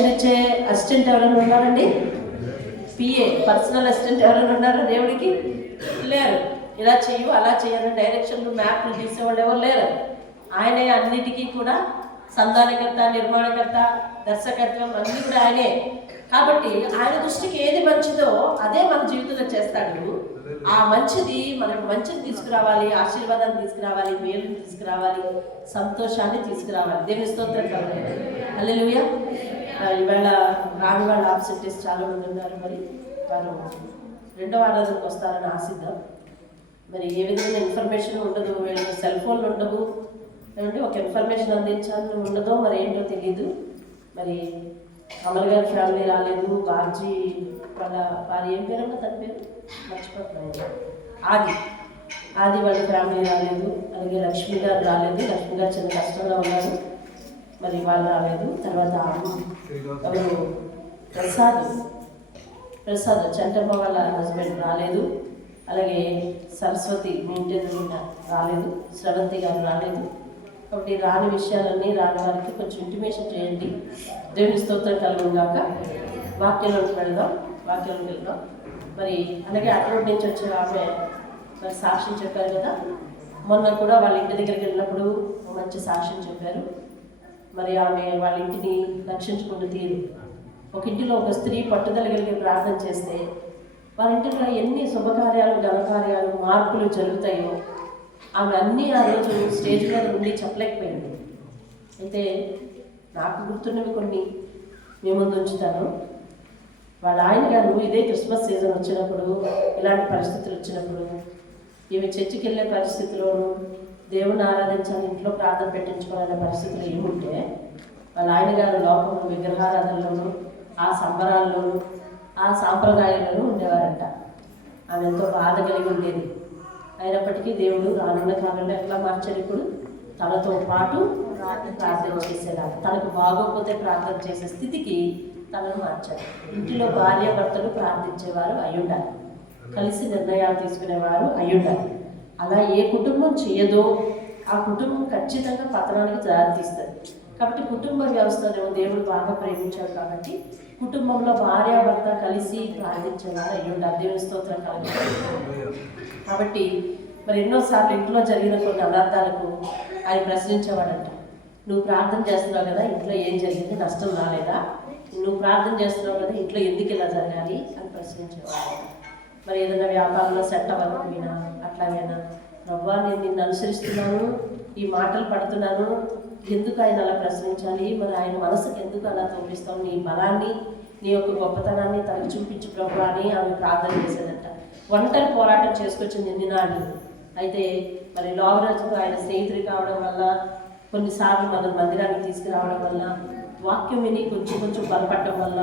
Direction ఇచ్చే assistant ఎవరైనా ఉన్నారండి? పిఏ, పర్సనల్ అసిస్టెంట్ ఎవరైనా ఉన్నారా దేవుడికి? లేరు. ఇలా చెయ్యు అలా చేయని డైరెక్షన్లు మ్యాప్లు తీసేవాళ్ళు ఎవరు లేరు. ఆయనే అన్నిటికీ కూడా సంధానకర్త, నిర్మాణకర్త, దర్శకత్వం అన్నీ కూడా ఆయనే. కాబట్టి ఆయన దృష్టికి ఏది మంచిదో అదే మన జీవితంలో చేస్తాడు. ఆ మంచిది మనకు మంచిని తీసుకురావాలి, ఆశీర్వాదాన్ని తీసుకురావాలి, మేలుని తీసుకురావాలి, సంతోషాన్ని తీసుకురావాలి. దేవుని స్తోత్రం కావాలి. హల్లెలూయా. ఇవాళ రాని వాళ్ళ ఆబ్సెంటీస్ చాలా మంది ఉన్నారు. మరి వారు రెండవ ఆరాధనకు వస్తారని ఆశిద్దాం. మరి ఏ విధమైన ఇన్ఫర్మేషన్ ఉండదు, వీళ్ళకి సెల్ ఫోన్లు ఉండవు, ఏమంటే ఒక ఇన్ఫర్మేషన్ అందించాలని ఉండదో మరి ఏంటో తెలీదు. మరి అమల్ గారి ఫ్యామిలీ రాలేదు, బాజీ వాళ్ళ వారి ఏం పేరన్నా తన పేరు మర్చిపోతున్నాను, ఆది వాళ్ళ ఫ్యామిలీ రాలేదు. అలాగే లక్ష్మి గారు రాలేదు, లక్ష్మి గారు చిన్న కష్టంగా ఉన్నారు, మరి వాళ్ళు రాలేదు. తర్వాత ఎవరు ప్రసాద్ చంటమ్మ వాళ్ళ హస్బెండ్ రాలేదు. అలాగే సరస్వతి మెయింటైన్ రాలేదు, శ్రవంతి గారు రాలేదు. కాబట్టి రాని విషయాలన్నీ రాని వారికి కొంచెం ఇంటిమేషన్ చేయండి. దేవుని స్తోత్రం కలుగుగాక. వాక్యంలోకి వెళ్దాం. మరి అలాగే అక్కడ నుంచి వచ్చే ఆమె మరి సాక్ష్యం చెప్పారు కదా. మొన్న కూడా వాళ్ళ ఇంటి దగ్గరికి వెళ్ళినప్పుడు మంచి సాక్ష్యం చెప్పారు. మరి ఆమె వాళ్ళ ఇంటిని రక్షించుకున్న తీరు, ఒక ఇంటిలో ఒక స్త్రీ పట్టుదల కలిగి ప్రార్థన చేస్తే వాళ్ళ ఇంటిలో ఎన్ని శుభకార్యాలు, ఘనకార్యాలు, మార్పులు జరుగుతాయో ఆమె అన్నీ ఆ రోజు స్టేజ్ మీద ఉండి చెప్పలేకపోయింది. అయితే నాకు గుర్తున్నవి కొన్ని మీ ముందు ఉంచుతాను. వాళ్ళ ఆయన గారు ఇదే క్రిస్మస్ సీజన్ వచ్చినప్పుడు, ఇలాంటి పరిస్థితులు వచ్చినప్పుడు, ఇవి చర్చికి వెళ్ళే పరిస్థితిలోనూ దేవుని ఆరాధించాలి, ఇంట్లో ప్రార్థన పెట్టించుకోవాలనే పరిస్థితులు ఏముంటే వాళ్ళ ఆయన గారు లోకంలో విగ్రహారాధనలోనూ, ఆ సంబరాల్లోనూ, ఆ సాంప్రదాయాలను ఉండేవారంట. ఆమె ఎంతో బాధ కలిగి ఉండేది. అయినప్పటికీ దేవుడు రానున్న కాలంలో ఎట్లా మార్చాడు? ఇప్పుడు తనతో పాటు ప్రార్థన చేసేలాగా, తనకు బాగోకపోతే ప్రార్థన చేసే స్థితికి తనను మార్చాడు. ఇంటిలో భార్య భర్తలు ప్రార్థించేవారు అయ్యుండాలి, కలిసి నిర్ణయాలు తీసుకునేవారు అయ్యుండాలి. అలా ఏ కుటుంబం చేయదో ఆ కుటుంబం ఖచ్చితంగా పతనానికి దారితీస్తుంది. కాబట్టి కుటుంబ వ్యవస్థను దేవుడు బాగా ప్రేమించాడు. కాబట్టి కుటుంబంలో భార్యాభర్త కలిసి ప్రార్థించేవారు అయ్యుండాలి. దేవుని స్తోత్రం కలుగుతుంది. కాబట్టి మరి ఎన్నోసార్లు ఇంట్లో జరిగిన కొన్ని అనర్థాలకు ఆయన ప్రశ్నించేవాడంట. నువ్వు ప్రార్థన చేస్తున్నావు కదా, ఇంట్లో ఏం జరిగింది, నష్టం రాలేదా? నువ్వు ప్రార్థన చేస్తున్నావు కదా, ఇంట్లో ఎందుకు ఇలా జరగాలి అని ప్రశ్నించేవాడు. మరి ఏదైనా వ్యాపారంలో సెట్ అవ్వకపోయినా అట్లాగైనా, రవ్వా నేను నిన్ను అనుసరిస్తున్నాను, ఈ మాటలు పడుతున్నాను, ఎందుకు ఆయన అలా ప్రశ్నించాలి? మరి ఆయన మనసుకు ఎందుకు అలా తోపిస్తావు? నీ బలాన్ని, నీ యొక్క గొప్పతనాన్ని తనకు చూపించు ప్రభు అని ఆమె ప్రార్థన చేసేదంట. ఒంటరి పోరాటం చేసుకొచ్చింది ఎన్ని నాళ్ళు. అయితే మరి లోవరాజు ఆయన స్నేహితుడు కావడం వల్ల, కొన్నిసార్లు మన మందిరానికి తీసుకురావడం వల్ల, వాక్యం విని కొంచెం బలపడటం వల్ల,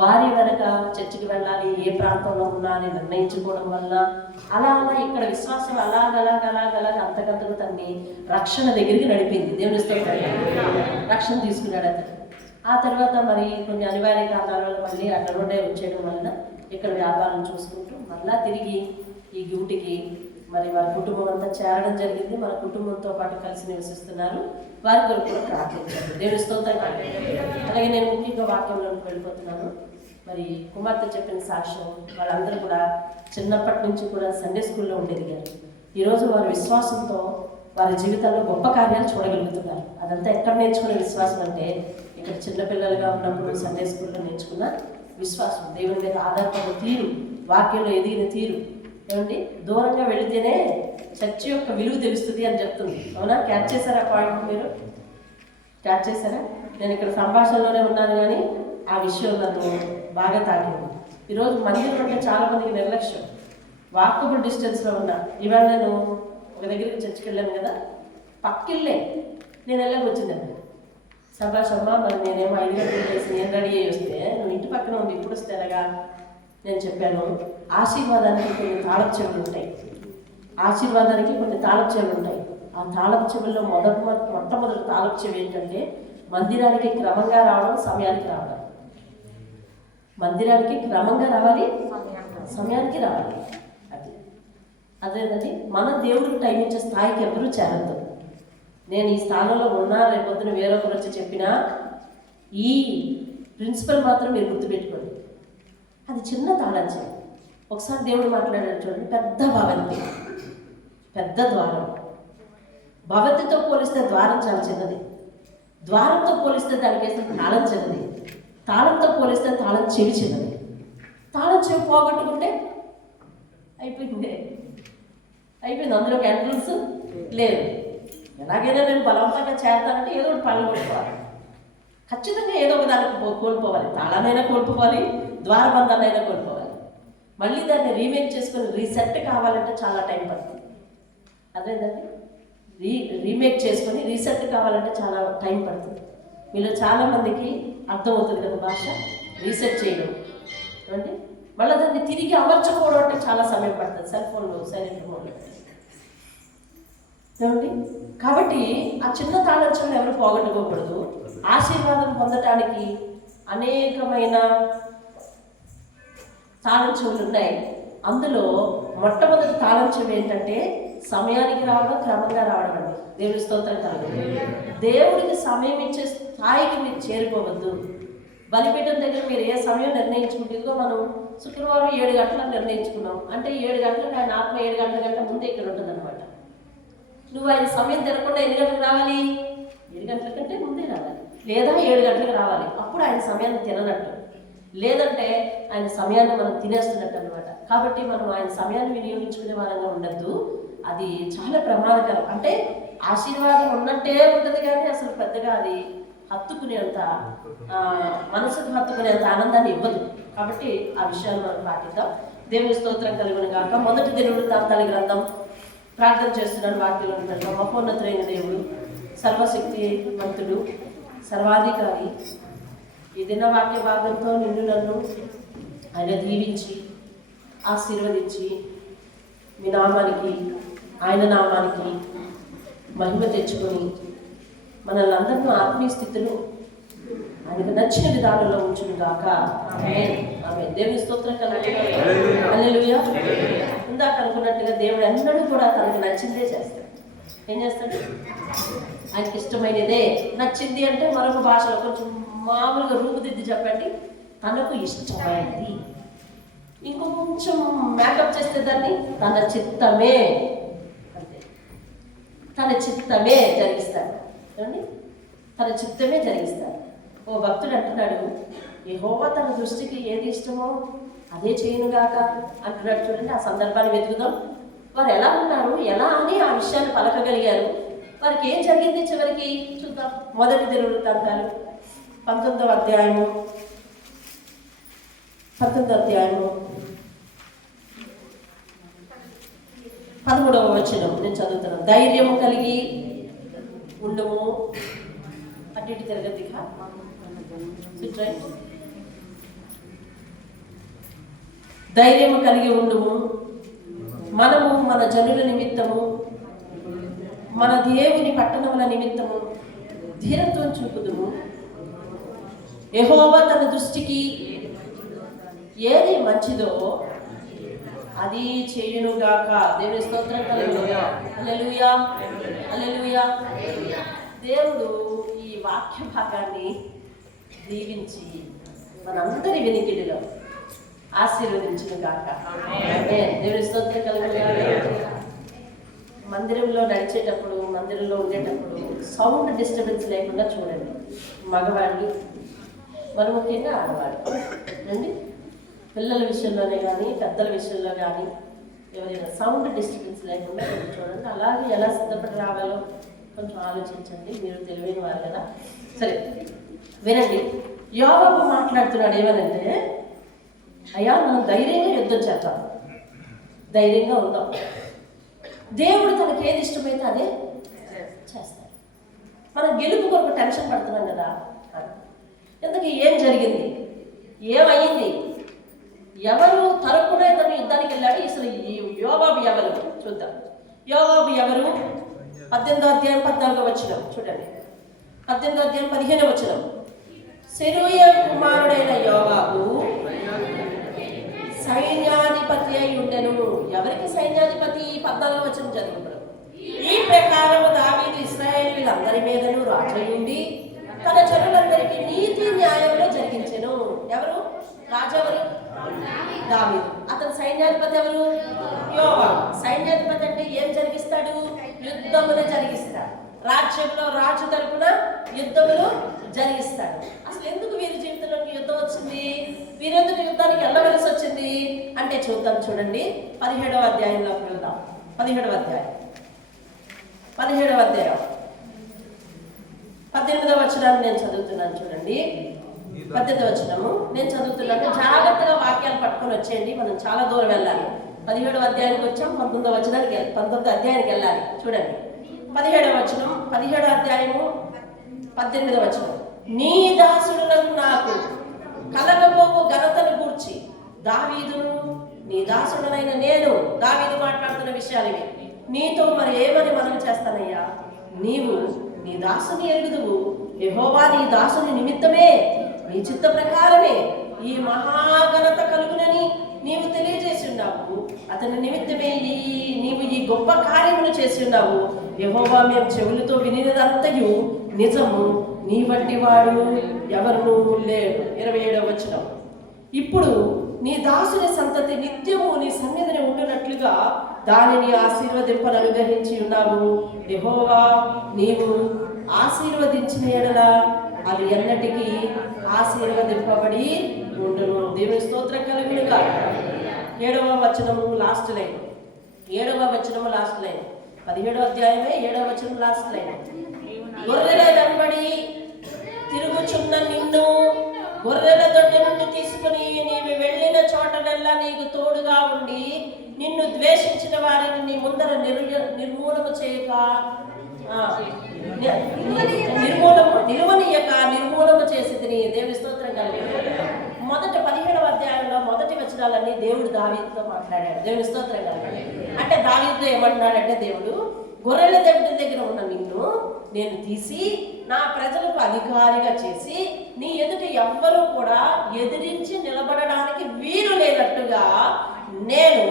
భార్య వెనక చర్చికి వెళ్ళాలి, ఏ ప్రాంతంలో ఉన్నా అని నిర్ణయించుకోవడం వల్ల, అలా ఇక్కడ విశ్వాసం అలాగ అంతకంతకు తన్ని రక్షణ దగ్గరికి నడిపింది. దేవుని స్తోత్రం. రక్షణ తీసుకున్నాడు అతను. ఆ తర్వాత మరి కొన్ని అనివార్య కారణాల వల్ల మళ్ళీ అక్కడ రోడ్డే వచ్చేయడం వలన ఇక్కడ వ్యాపారం చూసుకుంటూ మళ్ళా తిరిగి ఈ డ్యూటీకి మరి వారి కుటుంబం అంతా చేరడం జరిగింది. మన కుటుంబంతో పాటు కలిసి నివసిస్తున్నారు. వారి కొరకు కూడా ప్రార్థించారు. దేవుని స్తోత్రం. అలాగే నేను ముఖ్యంగా వాక్యంలోకి వెళ్ళిపోతున్నాను. మరి కుమార్తె చెప్పిన సాక్ష్యం, వాళ్ళందరూ కూడా చిన్నప్పటి నుంచి కూడా సండే స్కూల్లో ఉండేదిగారు. ఈరోజు వారి విశ్వాసంతో వారి జీవితాల్లో గొప్ప కార్యాలు చూడగలుగుతున్నారు. అదంతా ఎక్కడ నేర్చుకునే విశ్వాసం అంటే, ఇక్కడ చిన్నపిల్లలుగా ఉన్నప్పుడు సండే స్కూల్లో నేర్చుకున్న విశ్వాసం, దేవుని మీద ఆధారపడిన తీరు, వాక్యంలో ఎదిగిన తీరు. ఏమండి, దూరంగా వెళితేనే చర్చ యొక్క విలువ తెలుస్తుంది అని చెప్తుంది. అవునా? క్యాచ్ చేశారా పాయింట్? మీరు క్యాచ్ చేశారా? నేను ఇక్కడ సంభాషణలోనే ఉన్నాను కానీ ఆ విషయం నన్ను బాగా తాకింది. ఈరోజు మందిరం అంటే చాలా మందికి నిర్లక్ష్యం. వాకబుల్ డిస్టెన్స్లో ఉన్నా. ఇవాళ నేను ఒక దగ్గరికి చర్చికి వెళ్ళాను కదా, పక్కిల్లే, నేను వెళ్ళక వచ్చిందండి. సంభాషమ్మ, మరి నేనేమో 5 గంటలు చేసి నేను రెడీ అయ్యి వస్తే నువ్వు ఇంటి పక్కన ఉండి ఇప్పుడు వస్తే ఎలాగా? నేను చెప్పాను, ఆశీర్వాదానికి కొన్ని తాళపు చెవులు ఉంటాయి. ఆశీర్వాదానికి కొన్ని తాళపు చెవులు ఉంటాయి. ఆ తాళపు చెవుల్లో మొట్టమొదటి తాళపు చెవి ఏంటంటే, మందిరానికి క్రమంగా రావడం, సమయానికి రావడం. మందిరానికి క్రమంగా రావాలి, సమయానికి రావాలి. అదేనండి, మన దేవుడికి టైం ఇచ్చే స్థాయికి ఎవరూ చేరద్దు. నేను ఈ స్థానంలో ఉన్నా, రేపొద్దున వేరొకరు వచ్చి చెప్పినా, ఈ ప్రిన్సిపల్ మాత్రం మీరు గుర్తుపెట్టుకోండి, అది చిన్న తాళం చెవి. ఒకసారి దేవుడు మాట్లాడాడు చూడండి, పెద్ద భవంతి, పెద్ద ద్వారం. భవంతితో పోలిస్తే ద్వారం చాలా చిన్నది, ద్వారంతో పోలిస్తే దానికి వేసిన తాళం చిన్నది, తాళంతో పోలిస్తే తాళం చెవి చిన్నది. తాళం చెవి పోగొట్టుకుంటే అయిపోయింది. అందులోకి ఎంట్రన్స్ లేదు. ఎలాగైనా నేను బలవంతంగా చేస్తానంటే ఏదో ఒకటి పనులు కొట్టుకోవాలి, ఖచ్చితంగా ఏదో ఒక దానికి కోల్పోవాలి. తాళానైనా కోల్పోవాలి, ద్వారబంధాన్నైనా కోల్పోవాలి. మళ్ళీ దాన్ని రీమేక్ చేసుకొని రీసెట్ కావాలంటే చాలా టైం పడుతుంది. అదేంటండి, రీమేక్ చేసుకొని రీసెట్ కావాలంటే చాలా టైం పడుతుంది. మీలో చాలామందికి అర్థమవుతుంది కదా భాష, రీసెట్ చేయడం అంటే మళ్ళీ దాన్ని తిరిగి అమర్చుకోవడం అంటే చాలా సమయం పడుతుంది. సెల్ ఫోన్లో సైలెంట్ మోడ్లో ఏమండి. కాబట్టి ఆ చిన్న తాళం చెవులు ఎవరు పోగొట్టుకోకూడదు. ఆశీర్వాదం పొందటానికి అనేకమైన తాళం చెవులు ఉన్నాయి. అందులో మొట్టమొదటి తాళం చెవి ఏంటంటే సమయానికి రావడం, క్రమంగా రావడం అండి. దేవుడి స్తోత్రం కాదు. దేవుడికి సమయం ఇచ్చే స్థాయికి మీరు చేరుకోవద్దు. బలిపీఠం దగ్గర మీరు ఏ సమయం నిర్ణయించుకుంటుందో, మనం శుక్రవారం 7 గంటలకు నిర్ణయించుకున్నాం అంటే 7 గంటలకు ఆయన ఆత్మ 7 గంటల కంటే ముందే ఇక్కడ ఉంటుంది అనమాట. నువ్వు ఆయన సమయం తినకుండా ఎన్ని గంటలకు రావాలి? 7 గంటల కంటే ముందే రావాలి, లేదా 7 గంటలకు రావాలి. అప్పుడు ఆయన సమయాన్ని తిననట్టు, లేదంటే ఆయన సమయాన్ని మనం తినేస్తున్నట్టు అనమాట. కాబట్టి మనం ఆయన సమయాన్ని వినియోగించుకునే వారంగా ఉండద్దు. అది చాలా ప్రమాదకరం. అంటే ఆశీర్వాదం ఉన్నట్టే ఉంటుంది కానీ అసలు పెద్దగా అది హత్తుకునేంత మనసుకు హత్తుకునేంత ఆనందాన్ని ఇవ్వదు. కాబట్టి ఆ విషయాలు మనం పాటిద్దాం. దేవుని స్తోత్రం కలుగును గాక. మొదటి దినవృత్తాంతాల గ్రంథం ప్రార్థన చేస్తున్నాను. వాక్యంలో ఉంటాడు, మహోన్నతులైన దేవుడు, సర్వశక్తివంతుడు, సర్వాధికారి. ఈ దిన వాక్య భాగంతో నిన్ను నన్ను ఆయన దీవించి ఆశీర్వదించి మీ నామానికి, ఆయన నామానికి మహిమ తెచ్చుకొని మనల్ని అందరినీ ఆత్మీయ స్థితిలో ఆయనకు నచ్చిన విధానంలో ఉంచును గాక. ఆమేన్. దేవుని స్తోత్రం కలుగును. హల్లెలూయా. ఇందాక అనుకున్నట్టుగా దేవుడు ఎన్నడూ కూడా తనకు నచ్చిందే చేస్తాడు. ఏం చేస్తాడు? ఆయనకి ఇష్టమైనదే. నచ్చింది అంటే మరొక భాషలో కొంచెం మామూలుగా రూపుదిద్ది చెప్పండి, తనకు ఇష్టమైనది. ఇంకొంచెం మేకప్ చేస్తే దాన్ని తన చిత్తమే, అంతే, తన చిత్తమే జరిగిస్తాడు. ఏమండి? తన చిత్తమే జరిగిస్తాడు. ఓ భక్తుడు అంటున్నాడు, యెహోవా తన దృష్టికి ఏది ఇష్టమో అదే చేయనుగాక అంటున్నాడు. చూడండి, ఆ సందర్భాన్ని వెతుకుదాం. వారు ఎలా ఉన్నారు, ఎలా అని ఆ విషయాన్ని పలకగలిగారు, వారికి ఏం జరిగింది చివరికి చూద్దాం. మొదటి దినవృత్తాంతాలు 19వ అధ్యాయము 13వ వచనం నేను చదువుతున్నాను. ధైర్యము కలిగి ఉండము, అటు ఇటు తిరగతిగా ధైర్యము కలిగి ఉండుము, మనము మన జనుల నిమిత్తము, మన దేవుని పట్టణముల నిమిత్తము ధీరత్వం చూపుదుము. యెహోవా తన దృష్టికి ఏది మంచిదో అది చేయునుగాక. దేవుని స్తోత్రం కలుగును. హల్లెలూయా, హల్లెలూయా. దేవుడు ఈ వాక్య భాగాన్ని దీవించి మనందరి వెనికిడిలో ఆశీర్వదించునుగాక. దేవుని స్తోత్రం కలుగును. మందిరంలో నడిచేటప్పుడు, మందిరంలో ఉండేటప్పుడు సౌండ్ డిస్టర్బెన్స్ లేకుండా చూడండి. మగవాడిని, మరి ముఖ్యంగా ఆడవాడు అండి, పిల్లల విషయంలోనే కానీ పెద్దల విషయంలో కానీ ఎవరైనా సౌండ్ డిస్టర్బెన్స్ లేకుండా చూడండి. అలాగే ఎలా సిద్ధపడి రావాలో కొంచెం ఆలోచించండి. మీరు తెలివైన వారు కదా. సరే వినండి, యోవాబు మాట్లాడుతున్నాడు. ఏమనంటే, అయ్యా మనం ధైర్యంగా యుద్ధం చేద్దాం, ధైర్యంగా ఉందాం. దేవుడు తనకి ఏది ఇష్టమైతే అదే చేస్తాడు. మనం గెలుపు కొరకు టెన్షన్ పడుతున్నాం కదా. ఎందుకు, ఏం జరిగింది, ఏమయ్యింది, ఎవరు తరపున ఇతను యుద్ధానికి వెళ్ళాడు, అసలు ఈ యోవాబు ఎవరు చూద్దాం. యోవాబు ఎవరు? 18వ అధ్యాయం 14వ వచనం చూడండి. 18వ అధ్యాయం 15వ వచనం. సెరూయా కుమారుడైన యోవాబు సైన్యాధిపతి అయి ఉండెను. ఎవరికి సైన్యాధిపతి? 14వ వచనం చదువుకున్నాం. ఈ ప్రకారము దావీదు ఇశ్రాయేలీయులందరి మీదను రాజు ఉండి తన జనులందరికీ నీతి న్యాయంలో జరిగించెను. దావీదు. అతని సైన్యాధిపతి ఎవరు? యోవాబు. సైన్యాధిపతి అంటే ఏం జరిగిస్తాడు? యుద్ధములు జరిగిస్తాడు. రాజ్యంలో రాజు తరపున యుద్ధములు జరిగిస్తాడు. అసలు ఎందుకు వీరి జీవితంలోకి యుద్ధం వచ్చింది? వీరెందుకు యుద్ధానికి వెళ్ళవలసి వచ్చింది అంటే చూద్దాం. చూడండి, 17వ అధ్యాయంలోకి వెళ్దాం. 17వ అధ్యాయం 18వ వచనాన్ని నేను చదువుతున్నాను. చూడండి, 18వ వచనము నేను చదువుతున్నాను. జాగ్రత్తగా వాక్యాలు పట్టుకొని వచ్చేయండి, మనం చాలా దూరం వెళ్ళాలి. 17వ అధ్యాయానికి వచ్చాం, 19వ అధ్యాయానికి వెళ్ళాలి. చూడండి, 17వ వచనం, 17వ అధ్యాయము 18వ వచనం. నీ దాసుడులకు నాకు కలగబోవు ఘనతను గూర్చి దావీదును నీ దాసుడనైన నేను, దావీదు మాట్లాడుతున్న విషయాలు ఇవి, నీతో మరి ఏమని మనం చేస్తానయ్యా? నీవు నీ దాసుని ఎరుగుదువు, యెహోవా నీ దాసుని నిమిత్తమే నీ చిత్త ప్రకారమే ఈ మహాఘనత కలుగునని నీవు తెలియజేసి ఉన్నావు. అతని నిమిత్తమే నీవు ఈ గొప్ప కార్యములు చేసి ఉన్నావు. యెహోవా మేము చెవులతో వినినదంతయు నిజము, నీ వంటి వాడు ఎవరు లేడు. 27వ వచనం. ఇప్పుడు నీ దాసుని సంతతి నిత్యము నీ సన్నిధిని ఉండునట్లుగా దానిని ఆశీర్వదింపను అనుగ్రహించి ఉన్నావు. యెహోవా నీవు ఆశీర్వదించిన ఎడల అది ఎన్నటికీ ఆశీర్వదింపబడి ఉండును. దేవుని స్తోత్రం కలుగును గాక. 7వ వచనము లాస్ట్ లైన్. 7వ వచనము లాస్ట్ లైన్. 17వ అధ్యాయమే 7వ వచనం లాస్ట్ లైన్. గొర్రెల వెంబడి తిరుగుచున్న నిన్ను గొర్రెల దొడ్డి నుండి తీసుకుని నీవు వెళ్ళిన చోటనల్లా నీకు తోడుగా ఉండి నిన్ను ద్వేషించిన వారిని నీ ముందర నిర్మూలము చేయక నిర్మూలము చేసి దేవుని స్తోత్రం కలిగి. మొదట 17వ అధ్యాయంలో మొదటి వచనాలన్నీ దేవుడు దావీదుతో మాట్లాడాడు. దేవుని స్తోత్రం కలిగి. అంటే దావీదుతో ఏమంటున్నాడంటే, దేవుడు గొర్రెల దగ్గర ఉన్న నిన్ను నేను తీసి నా ప్రజలకు అధికారిగా చేసి నీ ఎదుట ఎవ్వరూ కూడా ఎదిరించి నిలబడడానికి వీలు లేనట్టుగా నేను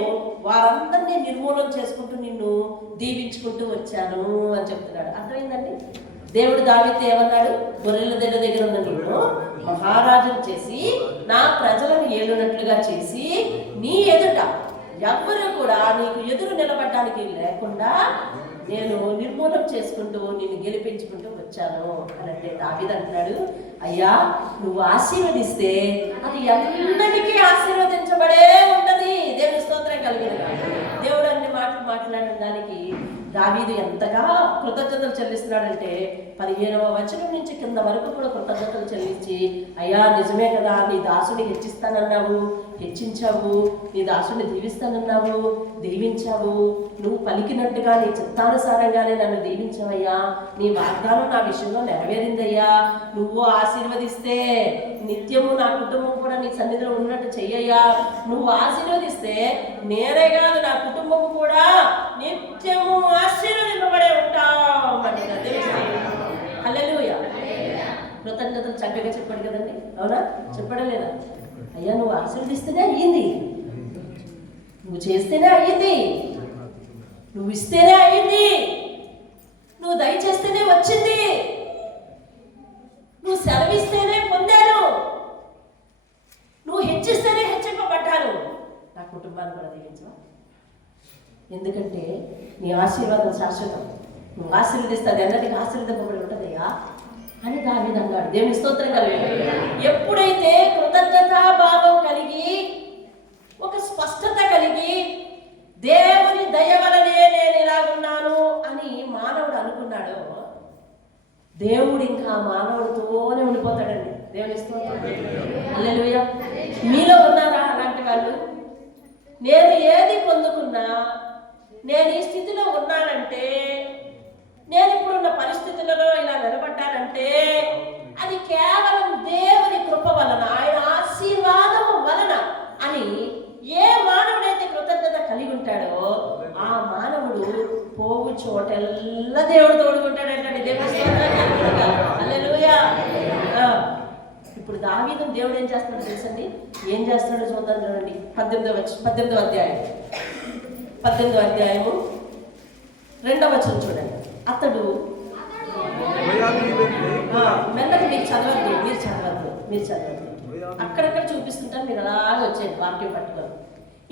వారందరినీ నిర్మూలన చేసుకుంటూ నిన్ను దీవించుకుంటూ వచ్చాను అని చెప్తున్నాడు. అర్థమైందండి? దేవుడు దావీదుతో ఏమన్నాడు? గొర్రెల దగ్గర ఉన్న నిన్ను మహారాజును చేసి నా ప్రజలను ఏలునట్లుగా చేసి నీ ఎదుట ఎవ్వరూ కూడా నీకు ఎదురు నిలబడడానికి లేకుండా నేను నిర్మూలన చేసుకుంటూ నిన్ను గెలిపించుకుంటూ వచ్చాను అని అంటే దావీదు అంటున్నాడు, అయ్యా నువ్వు ఆశీర్వదిస్తే అది ఎన్నటికీ ఆశీర్వదించబడే ఉంటది. దేవుని స్తోత్రం కలిగిన దేవుడు అన్ని మాటలు మాట్లాడిన దానికి దావీదు ఎంతగా కృతజ్ఞతలు చెల్లిస్తున్నాడంటే 15వ వచనం నుంచి కింద వరకు కూడా కృతజ్ఞతలు చెల్లించి, అయ్యా నిజమే కదా, నీ దాసుని హెచ్చిస్తానన్నావు, హెచ్చించావు, నీ దాసుని దీవిస్తానన్నావు, దీవించావు, నువ్వు పలికినట్టుగా నీ చిత్తానుసారంగానే నన్ను దీవించావయ్యా, నీ వాగ్దానం నా విషయంలో నెరవేరిందయ్యా, నువ్వు ఆశీర్వదిస్తే నిత్యము నా కుటుంబం కూడా నీ సన్నిధిలో ఉన్నట్టు చెయ్యయ్యా, నువ్వు ఆశీర్వదిస్తే నేనే కాదు నా కుటుంబం కూడా నిత్యము ఆశీర్వదింపబడే ఉంటాం. హల్లెలూయా. కృతజ్ఞతలు చక్కగా చెప్పాడు కదండి, అవునా? చెప్పడం లేదా? అయ్యా నువ్వు ఆశీర్వదిస్తేనే అయ్యింది, నువ్వు చేస్తేనే అయ్యింది, నువ్వు ఇస్తేనే అయ్యింది, నువ్వు దయచేస్తేనే వచ్చింది, నువ్వు సెలవిస్తేనే పొందాను, నువ్వు హెచ్చిస్తేనే హెచ్చింపబడ్డాను. నా కుటుంబాన్ని కూడా దీవించవా? ఎందుకంటే నీ ఆశీర్వాదం శాశ్వతం, నువ్వు ఆశీర్వదిస్తే అది ఎన్నటికీ ఆశీర్వదింపబడి ఉంటుందయ్యా అని దావీదు అన్నాడు. దేవుని స్తోత్రం కలిగి. ఎప్పుడైతే కృతజ్ఞతా భావం కలిగి ఒక స్పష్టత కలిగి దేవుని దయ వలనే నేను ఇలాగున్నాను అని మానవుడు అనుకున్నాడో, దేవుడు ఇంకా మానవుడితోనే ఉండిపోతాడండి. దేవుని స్తోత్రం. హల్లెలూయా. మీలో ఉన్నారా అలాంటి వాళ్ళు? నేను ఏది పొందుకున్నా, నేను ఈ స్థితిలో ఉన్నానంటే, నేను ఇప్పుడున్న పరిస్థితులలో ఇలా నిలబడ్డానంటే అది కేవలం దేవుని కృప వలన, ఆయన ఆశీర్వాదము వలన అని ఏ మానవుడైతే కృతజ్ఞత కలిగి ఉంటాడో ఆ మానవుడు పోవు చోటెల్లా దేవుడు తోడుకుంటాడంటే. దేవుని హల్లెలూయా. ఇప్పుడు దావీదు దేవుడు ఏం చేస్తున్నాడు తెలుసండి? ఏం చేస్తున్నాడో చూద్దాం. చూడండి, 18వ అధ్యాయం 18వ అధ్యాయము 2వ వచనం చూడండి. అతడు మెల్లగా మీరు చదవద్దు. అక్కడక్కడ చూపిస్తుంటారు, మీరు అలాగే వచ్చేది వాక్యం పట్టుకొని.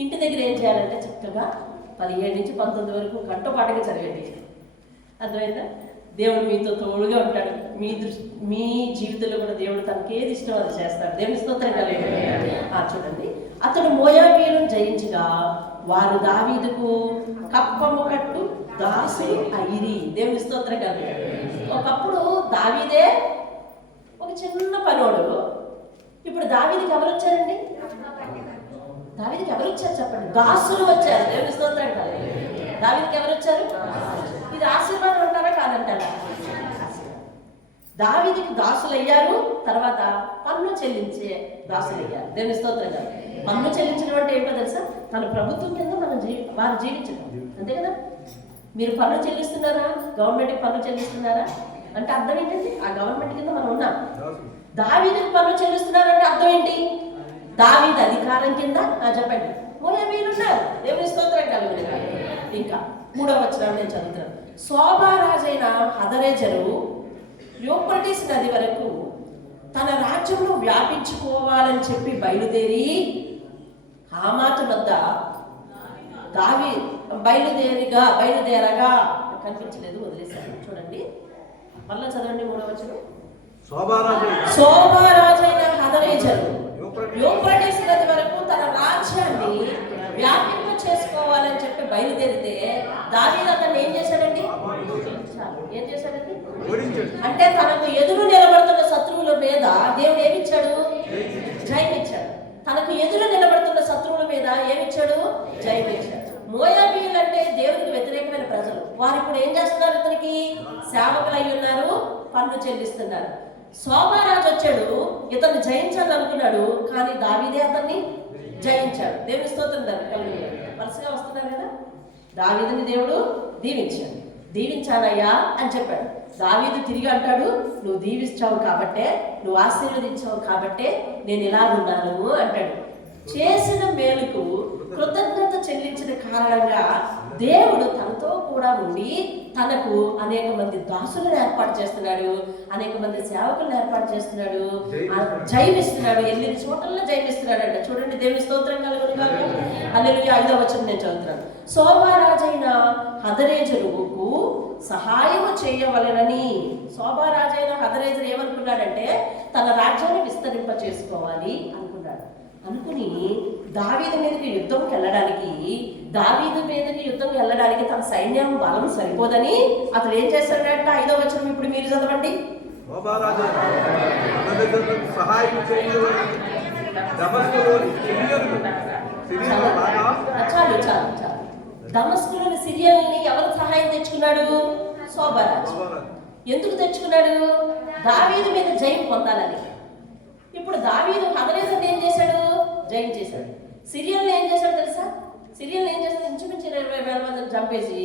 ఇంటి దగ్గర ఏం చేయాలంటే చక్కగా 17 నుంచి 19 వరకు కంటపాటుగా చదివేది. అర్థమైందా? దేవుడు మీతో తోడుగా ఉంటాడు. మీ జీవితంలో కూడా దేవుడు తనకి ఏది ఇష్టం అది చేస్తాడు. దేవుని స్తోత్రం కలిగి చూడండి. అతడు మోయాబీయులను జయించగా వారు దావీదుకు కప్పము కట్టు దాసులు అయిరి. దేవుని స్తోత్రం కలిగి. ఒకప్పుడు దావీదే ఒక చిన్న పనోడు. ఇప్పుడు దావీదికి ఎవరు వచ్చారండి? దావీదికి ఎవరు వచ్చారు చెప్పండి? దాసులు వచ్చారు. దేవుని స్తోత్రం కలిగి. దావీదికి ఎవరు వచ్చారు? ఇది ఆశీర్వాదం అంటారా కాదంటారా? దావీదికి దాసులు అయ్యారు, తర్వాత పన్ను చెల్లించే దాసులు అయ్యారు. దేవుని స్తోత్రం కాదు. పన్ను చెల్లించడం అంటే ఏంటో తెలుసా? మన ప్రభుత్వం కింద మనం వారు జీవించడం, అంతే కదా? మీరు పన్ను చెల్లిస్తున్నారా? గవర్నమెంట్కి పన్ను చెల్లిస్తున్నారా అంటే అర్థం ఏంటండి? ఆ గవర్నమెంట్ కింద మనం ఉన్నాం. దావీదుకి పన్ను చెల్లిస్తున్నారంటే అర్థం ఏంటి? దావీదు అధికారం కింద చెప్పండి మోయాబీయులు ఉన్నారు. దేవుని స్తోత్రం కలుగును. ఇంకా 3వ వచనం నేను చదువుతున్నాను. శోభారాజైన హదరేజరు యూఫ్రటీస్ నది వరకు తన రాజ్యంలో వ్యాపించుకోవాలని చెప్పి హమాతు వద్ద బయలుదేరగా కనిపించలేదు, వదిలేశారు. చూడండి మళ్ళా చదవండి 3వ వచనం. శోభారాజైన హదరేజరు యూఫ్రటీస్ నది వరకు తన రాజ్యాన్ని వ్యాపింప చేసుకోవాలని చెప్పి బయలుదేరితే దావీదు అతన్ని ఏం చేశాడండి? ఏం చేశాడండి? అంటే తనకు ఎదురు నిలబడుతున్న శత్రువుల మీద దేవుడు ఏమిచ్చాడు? జయమిచ్చాడు. తనకు ఎదురు నిలబడుతున్న శత్రువుల మీద ఏమిచ్చాడు? జయమిచ్చాడు. మోయాబీయులు అంటే దేవునికి వ్యతిరేకమైన ప్రజలు. వారు ఇప్పుడు ఏం చేస్తున్నారు? ఇతనికి సేవకులు అయి ఉన్నారు, పన్ను చెల్లిస్తున్నారు. శోభారాజు వచ్చాడు, ఇతన్ని జయించాలనుకున్నాడు, కానీ దావీదే అతన్ని జయించాడు. దేవుని స్తోత్రం. వరుసగా వస్తున్నారు కదా. దావీదుని దేవుడు దీవించానయ్యా అని చెప్పాడు. దావీదు తిరిగి అంటాడు, నువ్వు దీవించావు కాబట్టే, నువ్వు ఆశీర్వదించావు కాబట్టే నేను ఇలాగున్నాను అంటాడు. చేసిన మేలుకు కృతజ్ఞత చెల్లించిన కారణంగా దేవుడు తనతో కూడా ఉండి తనకు అనేక మంది దాసులను ఏర్పాటు చేస్తున్నాడు, అనేక మంది సేవకులను ఏర్పాటు చేస్తున్నాడు, జయమిస్తున్నాడు. 8 చోట్ల జయమిస్తున్నాడు అంట. చూడండి దేవుని స్తోత్రం కలుగును గాక. హల్లెలూయా. 5వ వచనం నేను చదువుతున్నాను. శోభారాజైన హదరేజరుకు సహాయము చేయవలెనని. శోభారాజైన హదరేజరు ఏమనుకున్నాడంటే తన రాజ్యాన్ని విస్తరింప చేసుకోవాలి అనుకున్నాడు. అనుకుని దావీదు మీదకి యుద్ధంకి వెళ్ళడానికి తన సైన్యం బలం సరిపోదని అతడు ఏం చేశాడంట? 5వ వచనం ఇప్పుడు మీరు చదవండి. చాలు. దమస్కులోని సిరియల్ని ఎవరు సహాయం తెచ్చుకున్నాడు? శోభారాజు. ఎందుకు తెచ్చుకున్నాడు? దావీదు మీద జయం పొందాలని. ఇప్పుడు దావీదు హదరేజరుని ఏం చేశాడు? జయం చేశాడు. సిరియల్ని ఏం చేశాడు తెలుసా? సిరియల్ని ఏం చేశాడు? ఇంచుమించు 20,000 మందిని చంపేసి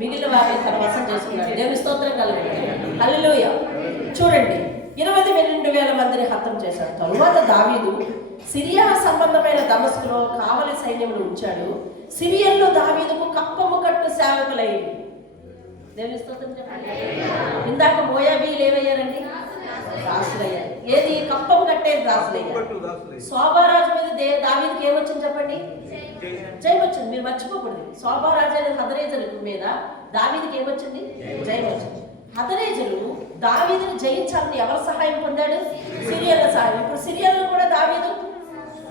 మిగిలిన వారిని తన వశం చేసుకున్నాడు. దేవుని స్తోత్రం కలుగును. హల్లెలూయా. చూడండి 22,000 మందిని హతం చేశాడు. తరువాత దావీదు సిరియా సంబంధమైన దమస్కులో కావలి సైన్యమును ఉంచాడు. సిరియన్లో దావీదుకు కప్పము కట్టు సేవకులయ్యింది. దేవుని స్తోత్రం చెప్పండి. ఇందాక మోయాబీయులు ఏమయ్యారండి? రాసులయ్యారు. ఏది? కప్పము కట్టేది రాసులయ్యారు. శోభారాజు మీద దావీదుకి ఏమొచ్చింది చెప్పండి? జయం వచ్చింది. మీరు మర్చిపోకూడదు. శోభారాజు అనే హదరేజరు మీద దావీదుకి ఏమొచ్చింది? జయం వచ్చింది. హదరేజరు దావీదును జయించాలని ఎవరు సహాయం పొందాడు? సిరియన్ల సహాయం. ఇప్పుడు సిరియన్లు కూడా దావీదు